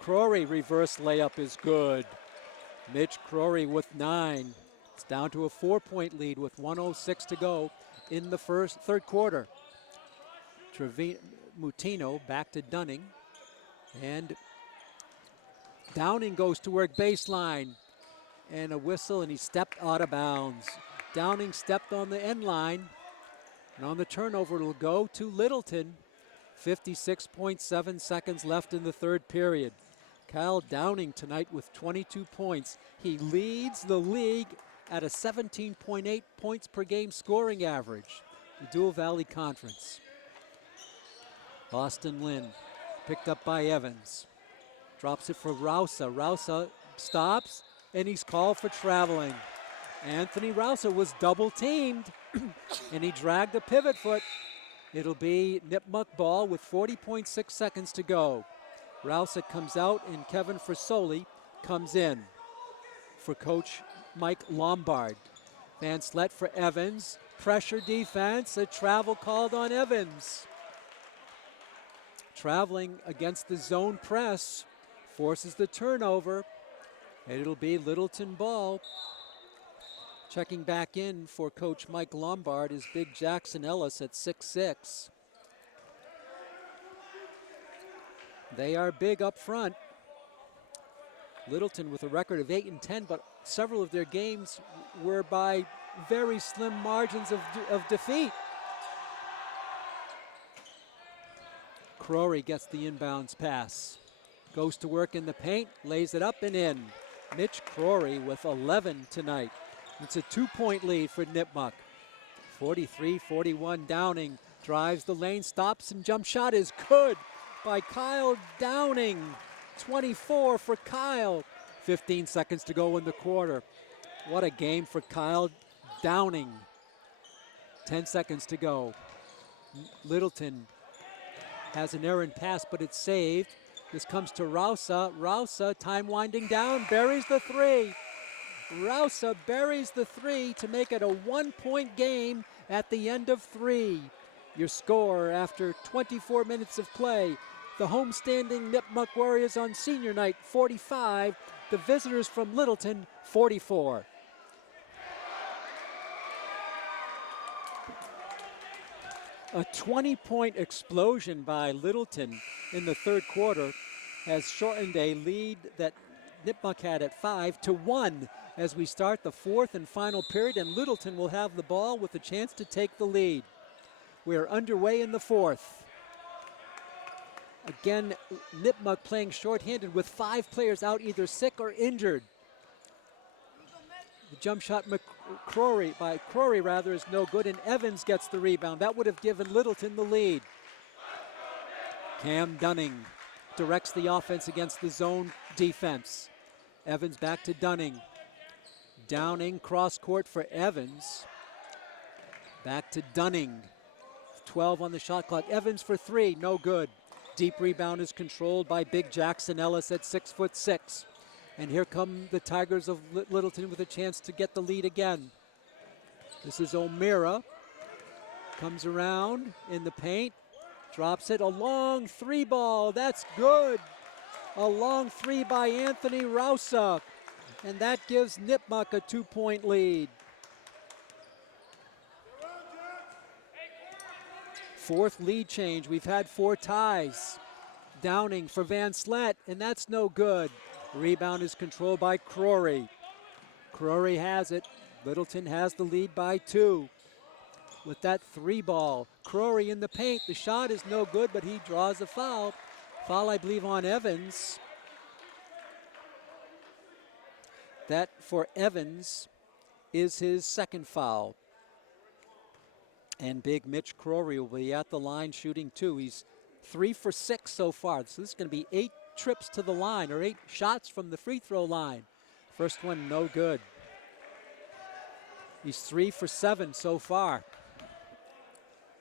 Crory reverse layup is good. Mitch Crory with 9. It's down to a 4-point lead with 1:06 to go in the third quarter. Mutino back to Dunning. And Downing goes to work baseline. And a whistle, and he stepped out of bounds. Downing stepped on the end line. And on the turnover, it'll go to Littleton. 56.7 seconds left in the third period. Kyle Downing tonight with 22 points. He leads the league at a 17.8 points per game scoring average. The Dual Valley Conference. Boston Lynn picked up by Evans. Drops it for Rausa. Rausa stops, and he's called for traveling. Anthony Rausa was double teamed, and he dragged a pivot foot. It'll be Nipmuc ball with 40.6 seconds to go. Rausa comes out, and Kevin Frisoli comes in for Coach Mike Lombard. Van Slet for Evans. Pressure defense, a travel called on Evans. Traveling against the zone press, forces the turnover, and it'll be Littleton ball. Checking back in for Coach Mike Lombard is big Jackson Ellis at 6'6". They are big up front. Littleton with a record of 8-10, but several of their games were by very slim margins of defeat. Crory gets the inbounds pass. Goes to work in the paint, lays it up and in. Mitch Crory with 11 tonight. It's a 2-point lead for Nipmuc. 43-41. Downing drives the lane, stops, and jump shot is good by Kyle Downing. 24 for Kyle. 15 seconds to go in the quarter. What a game for Kyle Downing. 10 seconds to go. Littleton has an errant pass, but it's saved. This comes to Rausa. Rausa, time winding down, buries the three. Rausa buries the three to make it a 1-point game at the end of 3. Your score after 24 minutes of play. The homestanding Nipmuc Warriors on senior night, 45. The visitors from Littleton, 44. A 20-point explosion by Littleton in the third quarter has shortened a lead that Nipmuc had at 5 to 1 as we start the fourth and final period, and Littleton will have the ball with a chance to take the lead. We're underway in the fourth. Again, Nipmuc playing shorthanded with 5 players out either sick or injured. The jump shot Crowry is no good, and Evans gets the rebound. That would have given Littleton the lead. Cam Dunning directs the offense against the zone defense. Evans back to Dunning. Downing cross court for Evans. Back to Dunning. 12 on the shot clock. Evans for 3, no good. Deep rebound is controlled by big Jackson Ellis at 6'6". And here come the Tigers of Littleton with a chance to get the lead again. This is O'Meara. Comes around in the paint. Drops it. A long 3 ball. That's good. A long 3 by Anthony Rausa. And that gives Nipmuc a 2-point lead. Fourth lead change. We've had 4 ties. Downing for Van Slet, and that's no good. Rebound is controlled by Crowry. Crowry has it. Littleton has the lead by 2. With that 3 ball, Crowry in the paint. The shot is no good, but he draws a foul. Foul, I believe, on Evans. That for Evans is his second foul. And big Mitch Crowry will be at the line shooting 2. He's 3 for 6 so far. So this is going to be 8 trips to the line, or 8 shots from the free throw line. First one, no good. He's 3 for 7 so far.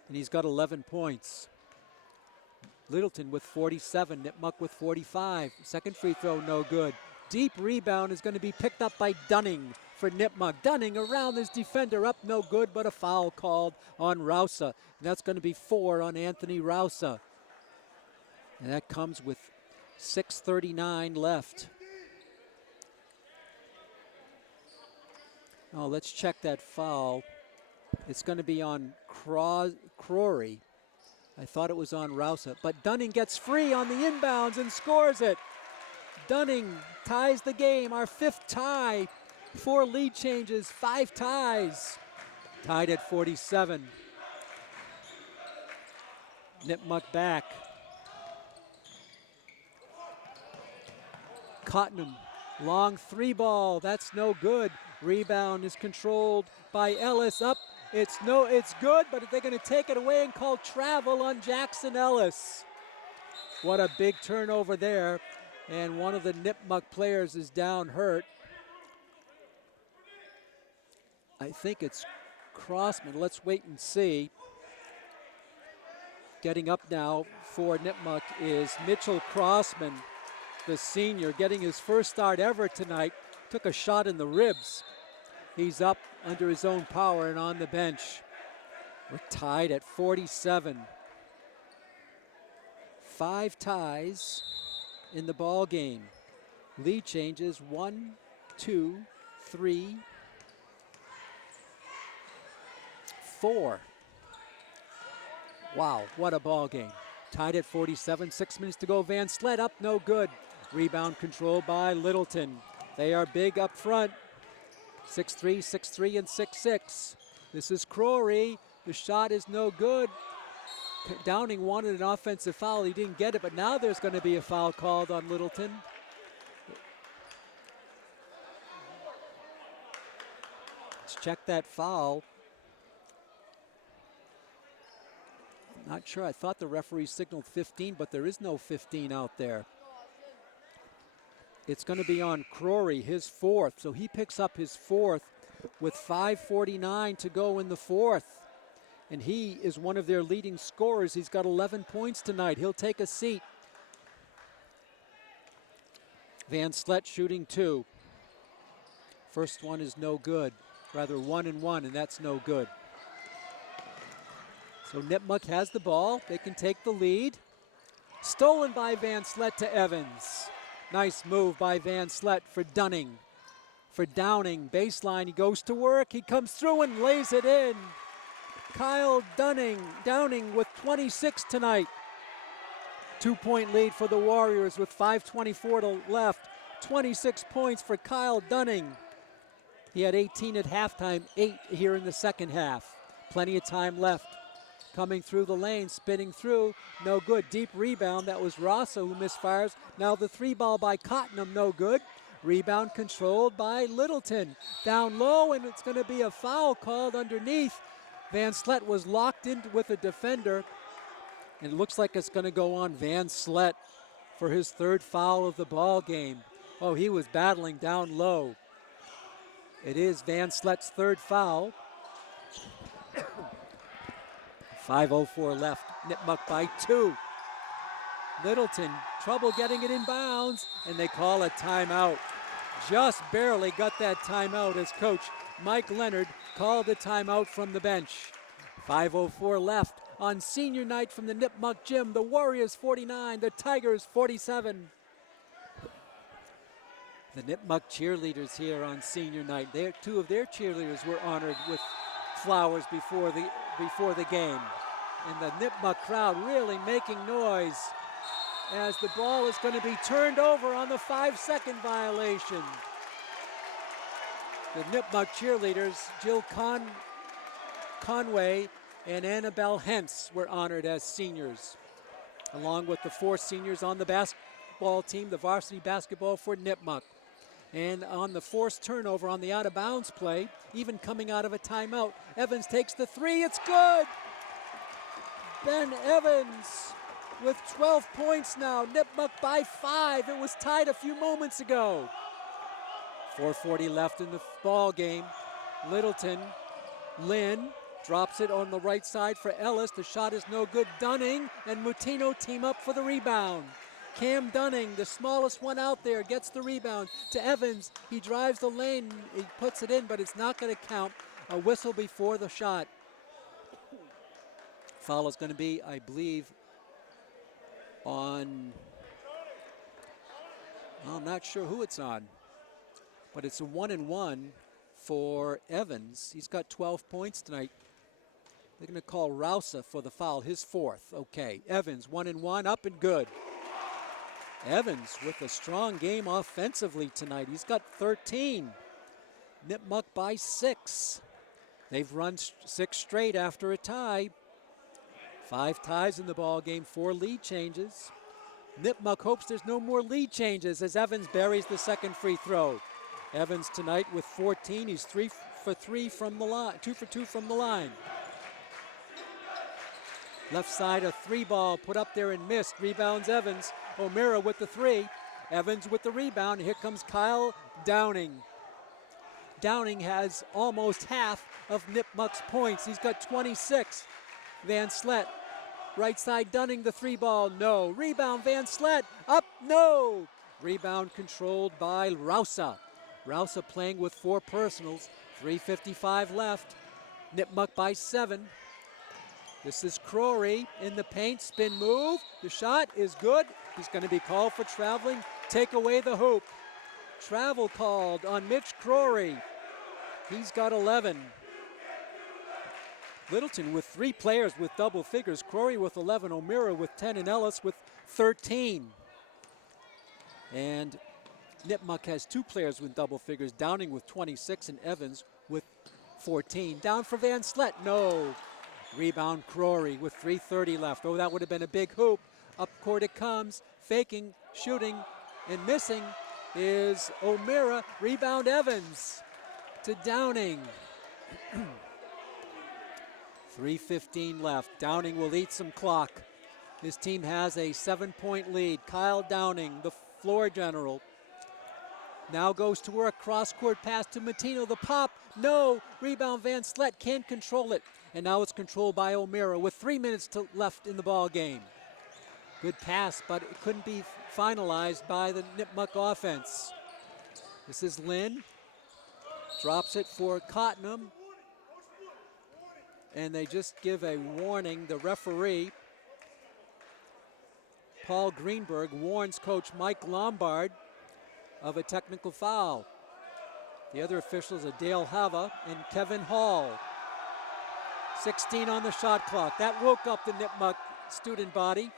And he's got 11 points. Littleton with 47, Nipmuc with 45. Second free throw, no good. Deep rebound is going to be picked up by Dunning for Nipmuc. Dunning around his defender, up no good, but a foul called on Rausa. And that's going to be 4 on Anthony Rausa. And that comes with 6:39 left. Oh, let's check that foul. It's going to be on Crowry. I thought it was on Rausa, but Dunning gets free on the inbounds and scores it. Dunning ties the game, our 5th tie. 4 lead changes, 5 ties. Tied at 47. Nipmuc back. Cottenham, long 3 ball, that's no good. Rebound is controlled by Ellis. Up, it's good, but they're going to take it away and call travel on Jackson Ellis. What a big turnover there, and one of the Nipmuc players is down hurt. I think it's Crossman. Let's wait and see. Getting up now for Nipmuc is Mitchell Crossman, the senior, getting his first start ever tonight. Took a shot in the ribs. He's up under his own power and on the bench. We're tied at 47. 5 ties in the ball game. Lead changes 1, 2, 3, 4. Wow, what a ball game. Tied at 47, 6 minutes to go. Van Slet up, no good. Rebound controlled by Littleton. They are big up front. 6'3", 6'3", and 6'6". This is Crowry. The shot is no good. Downing wanted an offensive foul. He didn't get it, but now there's going to be a foul called on Littleton. check that foul. Not sure. I thought the referee signaled 15, but there is no 15 out there. It's going to be on Crory, his fourth. So he picks up his fourth with 5:49 to go in the fourth. And he is one of their leading scorers. He's got 11 points tonight. He'll take a seat. Van Slet shooting 2. First one is no good. Rather 1 and 1, and that's no good. So Nipmuc has the ball. They can take the lead. Stolen by Van Slet to Evans. Nice move by Van Slet for Dunning. For Downing, baseline, he goes to work. He comes through and lays it in. Kyle Downing with 26 tonight. 2-point lead for the Warriors with 5:24 to left. 26 points for Kyle Dunning. He had 18 at halftime, 8 here in the second half. Plenty of time left. Coming through the lane, spinning through, no good. Deep rebound, that was Rossa who misfires. Now the 3-ball by Cottenham, no good. Rebound controlled by Littleton. Down low, and it's going to be a foul called underneath. Van Slet was locked in with a defender, and it looks like it's going to go on Van Slet for his third foul of the ball game. Oh, he was battling down low. It is Van Slet's third foul. 5:04 left. Nipmuc by 2. Littleton, trouble getting it in bounds, and they call a timeout. Just barely got that timeout as coach Mike Leonard called the timeout from the bench. 5:04 left on senior night from the Nipmuc gym. The Warriors 49, the Tigers 47. The Nipmuc cheerleaders here on senior night. Two of their cheerleaders were honored with flowers before the game. And the Nipmuc crowd really making noise as the ball is going to be turned over on the 5-second violation. The Nipmuc cheerleaders, Jill Conway and Annabelle Hentz, were honored as seniors, along with the 4 seniors on the basketball team, the varsity basketball for Nipmuc. And on the forced turnover on the out-of-bounds play, even coming out of a timeout, Evans takes the 3, it's good! Ben Evans with 12 points now, Nipmuc by 5. It was tied a few moments ago. 4:40 left in the ball game. Littleton, Lynn drops it on the right side for Ellis. The shot is no good. Dunning and Mutino team up for the rebound. Cam Dunning, the smallest one out there, gets the rebound to Evans. He drives the lane, he puts it in, but it's not going to count. A whistle before the shot. Foul is going to be, I believe, on, I'm not sure who it's on, but it's a 1-and-1 for Evans. He's got 12 points tonight. They're going to call Rossa for the foul, his 4th. Okay, Evans, 1-and-1, up and good. Evans with a strong game offensively tonight. He's got 13. Nipmuc by 6. They've run 6 straight after a tie. 5 ties in the ball game, 4 lead changes. Nipmuc hopes there's no more lead changes as Evans buries the second free throw. Evans tonight with 14. He's 3 for 3 from the line, 2 for 2 from the line. Left side, a 3-ball put up there and missed. Rebounds Evans. O'Meara with the 3. Evans with the rebound. Here comes Kyle Downing. Downing has almost half of Nipmuc's points. He's got 26. Van Slet, right side, Dunning, the 3-ball, no. Rebound, Van Slet, up, no. Rebound controlled by Rossa. Rossa playing with 4 personals. 3:55 left. Nipmuc by 7. This is Crory in the paint, spin move. The shot is good. He's going to be called for traveling. Take away the hoop. Travel called on Mitch Crory. He's got 11. Littleton with 3 players with double figures. Crory with 11, O'Meara with 10, and Ellis with 13. And Nipmuc has 2 players with double figures, Downing with 26 and Evans with 14. Down for Van Slet, no. Rebound Crory with 3:30 left. Oh, that would have been a big hoop. Up court it comes, faking, shooting, and missing is O'Meara. Rebound Evans to Downing. 3:15 left. Downing will eat some clock. His team has a 7-point lead. Kyle Downing, the floor general, now goes to work. Cross-court pass to Mutino. The pop, no. Rebound, Van Slet can't control it. And now it's controlled by O'Meara with 3 minutes left in the ball game. Good pass, but it couldn't be finalized by the Nipmuc offense. This is Lynn. Drops it for Cottenham. And they just give a warning. The referee, Paul Greenberg, warns Coach Mike Lombard of a technical foul. The other officials are Dale Hava and Kevin Hall. 16 on the shot clock. That woke up the Nipmuc student body.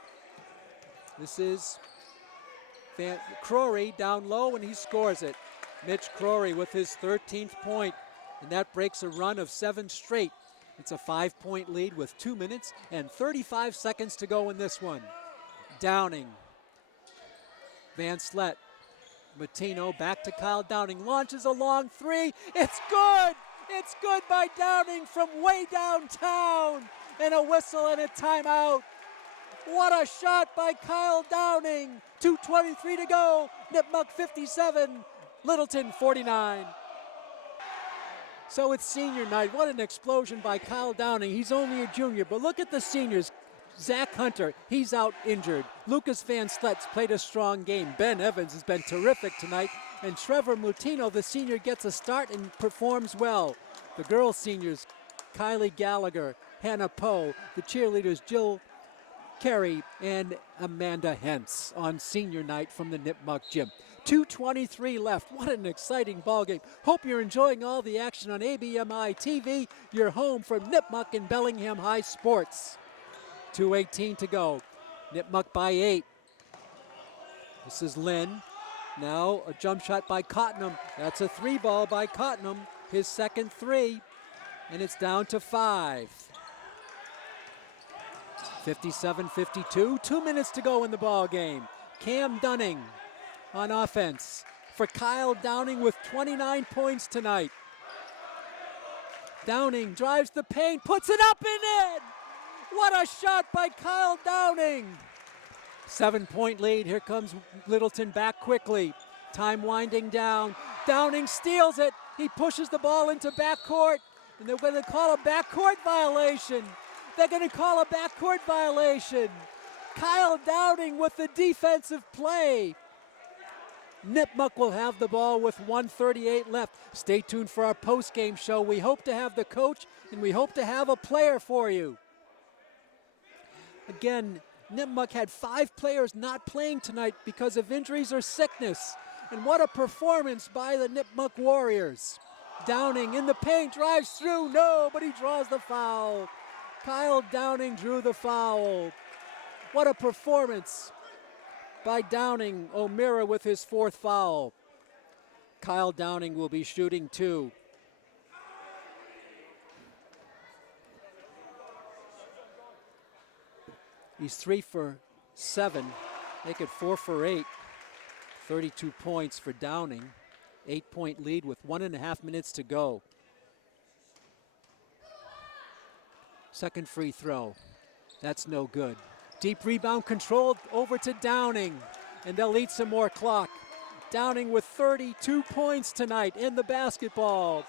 This is Crory down low, and he scores it. Mitch Crory with his 13th point, and that breaks a run of 7 straight. It's a 5-point lead with 2 minutes and 35 seconds to go in this one. Downing. Van Slet. Mutino back to Kyle Downing. Launches a long 3. It's good! It's good by Downing from way downtown. And a whistle and a timeout. What a shot by Kyle Downing. 2:23 to go. Nipmuc 57, Littleton 49. So it's senior night. What an explosion by Kyle Downing. He's only a junior, but look at the seniors. Zach Hunter, he's out injured. Lucas Van Slet's played a strong game. Ben Evans has been terrific tonight. And Trevor Mutino, the senior, gets a start and performs well. The girls seniors, Kylie Gallagher, Hannah Poe, the cheerleaders Jill Carey and Amanda Hentz on senior night from the Nipmuc gym. 2:23 left. What an exciting ball game. Hope you're enjoying all the action on ABMI TV, your home for Nipmuc and Bellingham High Sports. 2:18 to go. Nipmuc by 8. This is Lynn. Now a jump shot by Cottenham. That's a 3 ball by Cottenham. His second 3. And it's down to 5. 57-52. 2 minutes to go in the ball game. Cam Dunning on offense for Kyle Downing with 29 points tonight. Downing drives the paint, puts it up and in. What a shot by Kyle Downing. 7-point lead. Here comes Littleton back quickly. Time winding down. Downing steals it. He pushes the ball into backcourt, and they're going to call a backcourt violation. They're going to call a backcourt violation. Kyle Downing with the defensive play. Nipmuc will have the ball with 1:38 left. Stay tuned for our post-game show. We hope to have the coach, and we hope to have a player for you. Again, Nipmuc had 5 players not playing tonight because of injuries or sickness. And what a performance by the Nipmuc Warriors. Downing in the paint, drives through, no, but he draws the foul. Kyle Downing drew the foul. What a performance by Downing. O'Meara with his 4th foul. Kyle Downing will be shooting 2. He's 3 for 7. Make it 4 for 8. 32 points for Downing. 8-point lead with 1.5 minutes to go. Second free throw. That's no good. Deep rebound controlled over to Downing. And they'll eat some more clock. Downing with 32 points tonight in the basketball.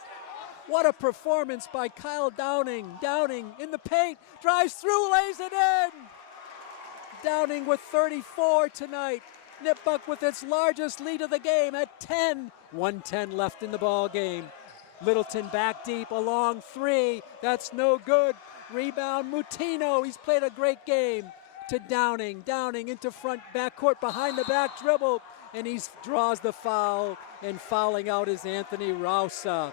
What a performance by Kyle Downing. Downing in the paint, drives through, lays it in. Downing with 34 tonight. Nipmuc with its largest lead of the game at 10. 1:10 left in the ball game. Littleton back deep, a long 3. That's no good. Rebound, Mutino. He's played a great game. To Downing. Downing into front backcourt, behind the back dribble. And he draws the foul. And fouling out is Anthony Rausa.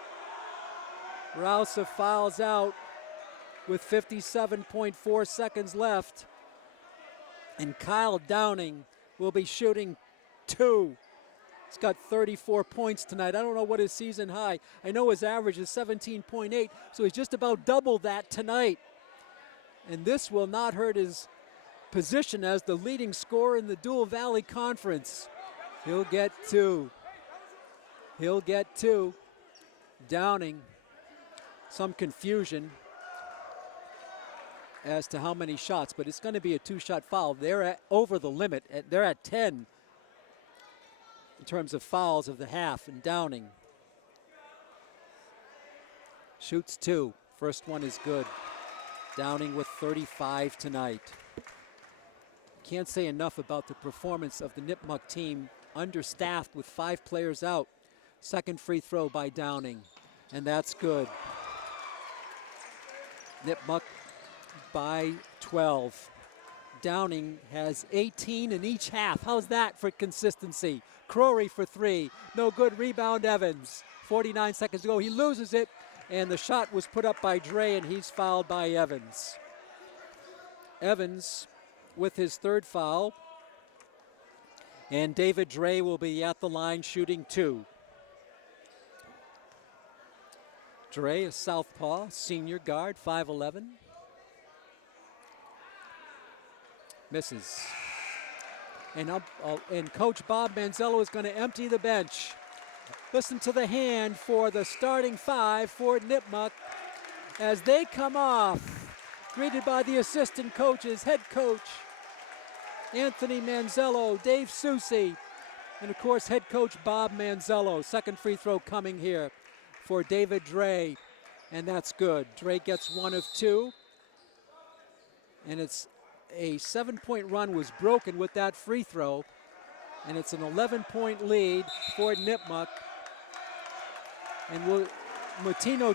Rausa fouls out with 57.4 seconds left. And Kyle Downing will be shooting 2. He's got 34 points tonight. I don't know what his season high. I know his average is 17.8, so he's just about double that tonight. And this will not hurt his position as the leading scorer in the Dual Valley Conference. He'll get 2. He'll get 2. Downing some confusion as to how many shots, but it's going to be a 2-shot foul. They're over the limit. They're at 10 in terms of fouls of the half, and Downing shoots 2. First one is good. Downing with 35 tonight. Can't say enough about the performance of the Nipmuc team, understaffed with 5 players out. Second free throw by Downing, and that's good. Nipmuc by 12. Downing has 18 in each half. How's that for consistency? Crowry for 3. No good. Rebound Evans. 49 seconds to go. He loses it, and the shot was put up by Dre, and he's fouled by Evans. Evans with his 3rd foul. And David Dre will be at the line shooting 2. Dre, a southpaw, senior guard, 5'11". Misses. And Coach Bob Manzello is going to empty the bench. Listen to the hand for the starting 5 for Nipmuc as they come off. Greeted by the assistant coaches, head coach Anthony Manzello, Dave Susi, and of course head coach Bob Manzello. Second free throw coming here for David Dre, and that's good. Dre gets 1 of 2, and it's a 7-point run was broken with that free throw, and it's an 11-point lead for Nipmuc. And Mutino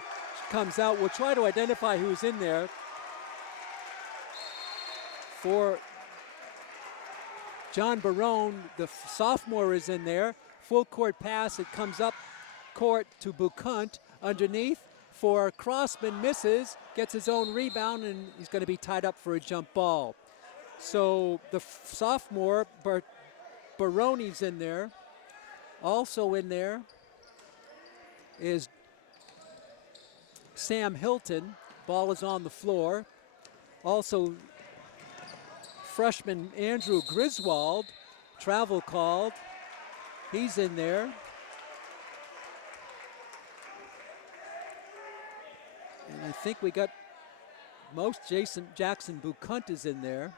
comes out. We'll try to identify who's in there. For John Barone, the sophomore, is in there. Full court pass. It comes up court to Bukunt underneath. For Crossman, misses, gets his own rebound, and he's going to be tied up for a jump ball. So the sophomore, Barone's in there. Also in there is Sam Hilton. Ball is on the floor. Also, freshman Andrew Griswold, travel called. He's in there. And I think we got most Jackson Bukunt is in there.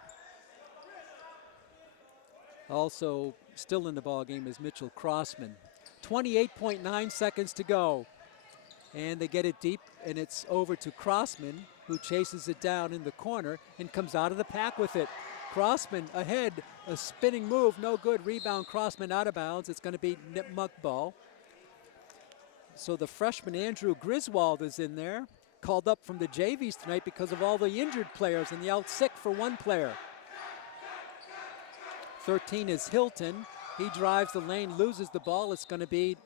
Also still in the ball game is Mitchell Crossman. 28.9 seconds to go. And they get it deep, and it's over to Crossman, who chases it down in the corner and comes out of the pack with it. Crossman ahead, a spinning move, no good. Rebound, Crossman out of bounds. It's going to be Nipmuc ball. So the freshman Andrew Griswold is in there, called up from the JVs tonight because of all the injured players and the out sick for one player. 13 is Hilton. He drives the lane, loses the ball. It's going to be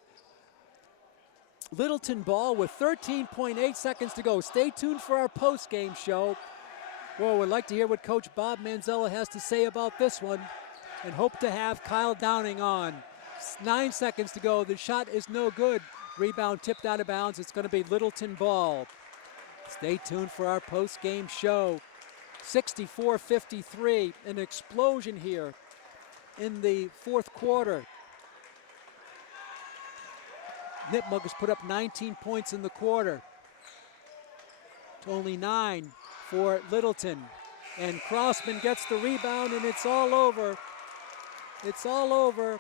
Littleton ball with 13.8 seconds to go. Stay tuned for our post-game show. Well, we'd like to hear what Coach Bob Manzello has to say about this one, and hope to have Kyle Downing on. 9 seconds to go. The shot is no good. Rebound tipped out of bounds. It's going to be Littleton ball. Stay tuned for our post-game show. 64-53, an explosion here in the fourth quarter. Nipmuc has put up 19 points in the quarter to only 9 for Littleton. And Crossman gets the rebound, and it's all over. It's all over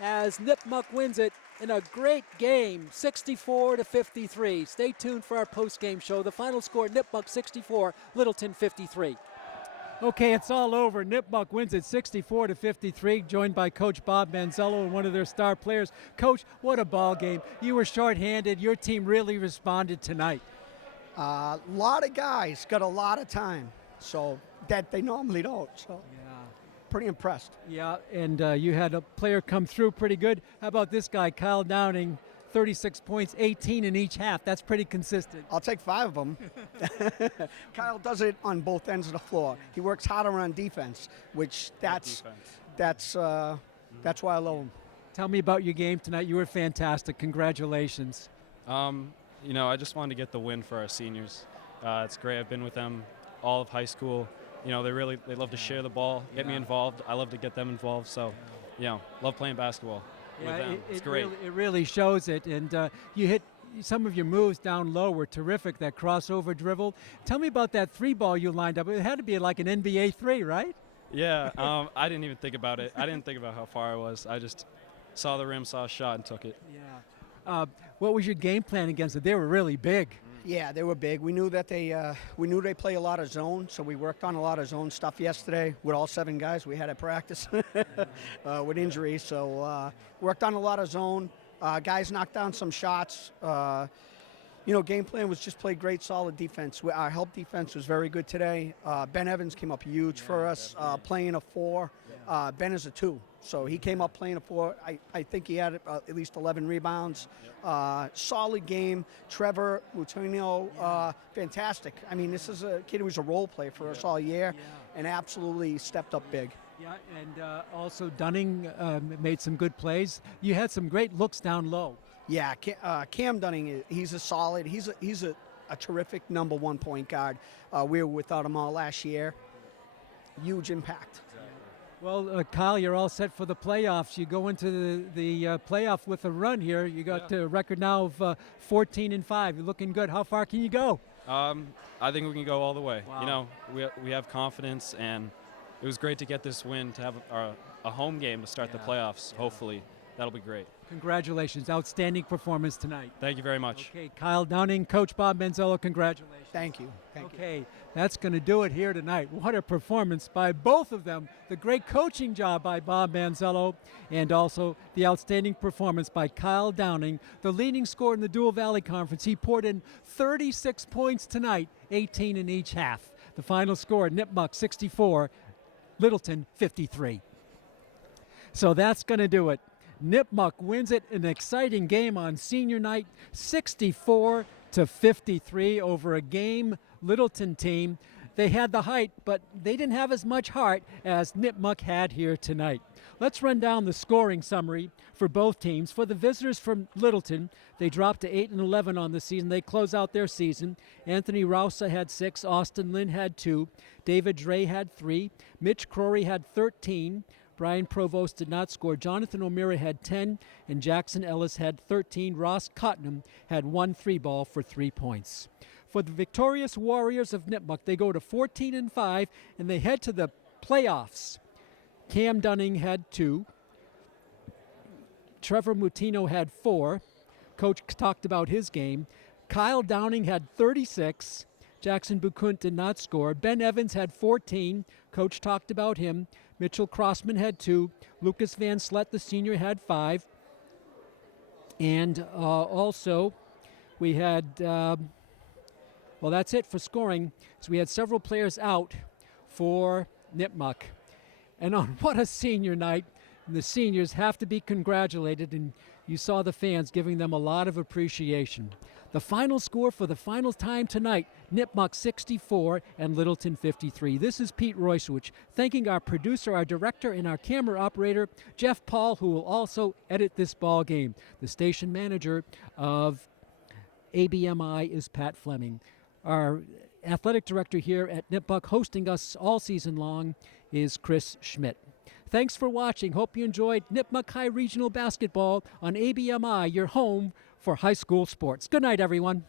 as Nipmuc wins it in a great game, 64-53. Stay tuned for our post-game show. The final score, Nipmuc 64, Littleton 53. Okay, it's all over. Nipmuc wins it 64-53, joined by Coach Bob Manzello and one of their star players. Coach, what a ball game. You were shorthanded. Your team really responded tonight. A lot of guys got a lot of time, so that they normally don't. So yeah, pretty impressed. Yeah, and you had a player come through pretty good. How about this guy, Kyle Downing? 36 points, 18 in each half. That's pretty consistent. I'll take 5 of them. Kyle does it on both ends of the floor. He works harder on defense, which that's why I love him. Tell me about your game tonight. You were fantastic. Congratulations. You know, I just wanted to get the win for our seniors. It's great. I've been with them all of high school. You know, they love to share the ball, get me involved. I love to get them involved. So, you know, love playing basketball. Yeah, it's great. It really shows it. And you hit some of your moves down low were terrific. That crossover dribble. Tell me about that 3-ball you lined up. It had to be like an NBA 3, right? Yeah, I didn't even think about it. I didn't think about how far I was. I just saw the rim, saw a shot, and took it. Yeah. What was your game plan against it? They were really big. Yeah, they were big. We knew that they play a lot of zone, so we worked on a lot of zone stuff yesterday with all 7 guys. We had at practice with injuries, so worked on a lot of zone. Guys knocked down some shots. Game plan was just play great, solid defense. Our help defense was very good today. Ben Evans came up huge for us, playing a 4. Ben is a 2, so he came up playing a 4. I think he had at least 11 rebounds. Solid game. Trevor Mutino, fantastic. I mean, this is a kid who was a role player for us all year and absolutely stepped up big. Yeah, and also Dunning made some good plays. You had some great looks down low. Yeah, Cam Dunning, he's a terrific number 1 point guard. We were without him all last year. Huge impact. Well, Kyle, you're all set for the playoffs. You go into the playoff with a run here. You got a record now of 14-5. You're looking good. How far can you go? I think we can go all the way. Wow. You know, we have confidence, and it was great to get this win, to have a home game to start the playoffs. Hopefully, that'll be great. Congratulations. Outstanding performance tonight. Thank you very much. Okay, Kyle Downing, Coach Bob Manzello, congratulations. Thank you. Okay, that's going to do it here tonight. What a performance by both of them. The great coaching job by Bob Manzello, and also the outstanding performance by Kyle Downing, the leading scorer in the Dual Valley Conference. He poured in 36 points tonight, 18 in each half. The final score, Nipmuc 64, Littleton 53. So that's going to do it. Nipmuc wins it, an exciting game on senior night, 64-53 over a game Littleton team. They had the height, but they didn't have as much heart as Nipmuc had here tonight. Let's run down the scoring summary for both teams. For the visitors from Littleton, they dropped to 8-11 on the season. They close out their season. Anthony Rausa had 6, Austin Lynn had 2, David Dre had 3, Mitch Crory had 13, Brian Provost did not score. Jonathan O'Meara had 10, and Jackson Ellis had 13. Ross Cottenham had 1 3-ball for 3 points. For the victorious Warriors of Nipmuc, they go to 14-5, and they head to the playoffs. Cam Dunning had 2. Trevor Mutino had 4. Coach talked about his game. Kyle Downing had 36. Jackson Bukunt did not score. Ben Evans had 14. Coach talked about him. Mitchell Crossman had 2. Lucas Van Slet, the senior, had 5. And also, we had, well, that's it for scoring. So we had several players out for Nipmuc. And on what a senior night. And the seniors have to be congratulated, and you saw the fans giving them a lot of appreciation. The final score for the final time tonight, Nipmuc 64 and Littleton 53. This is Pete Royswich, thanking our producer, our director, and our camera operator, Jeff Paul, who will also edit this ball game. The station manager of ABMI is Pat Fleming. Our athletic director here at Nipmuc, hosting us all season long, is Chris Schmidt. Thanks for watching. Hope you enjoyed Nipmuc High Regional Basketball on ABMI, your home for high school sports. Good night, everyone.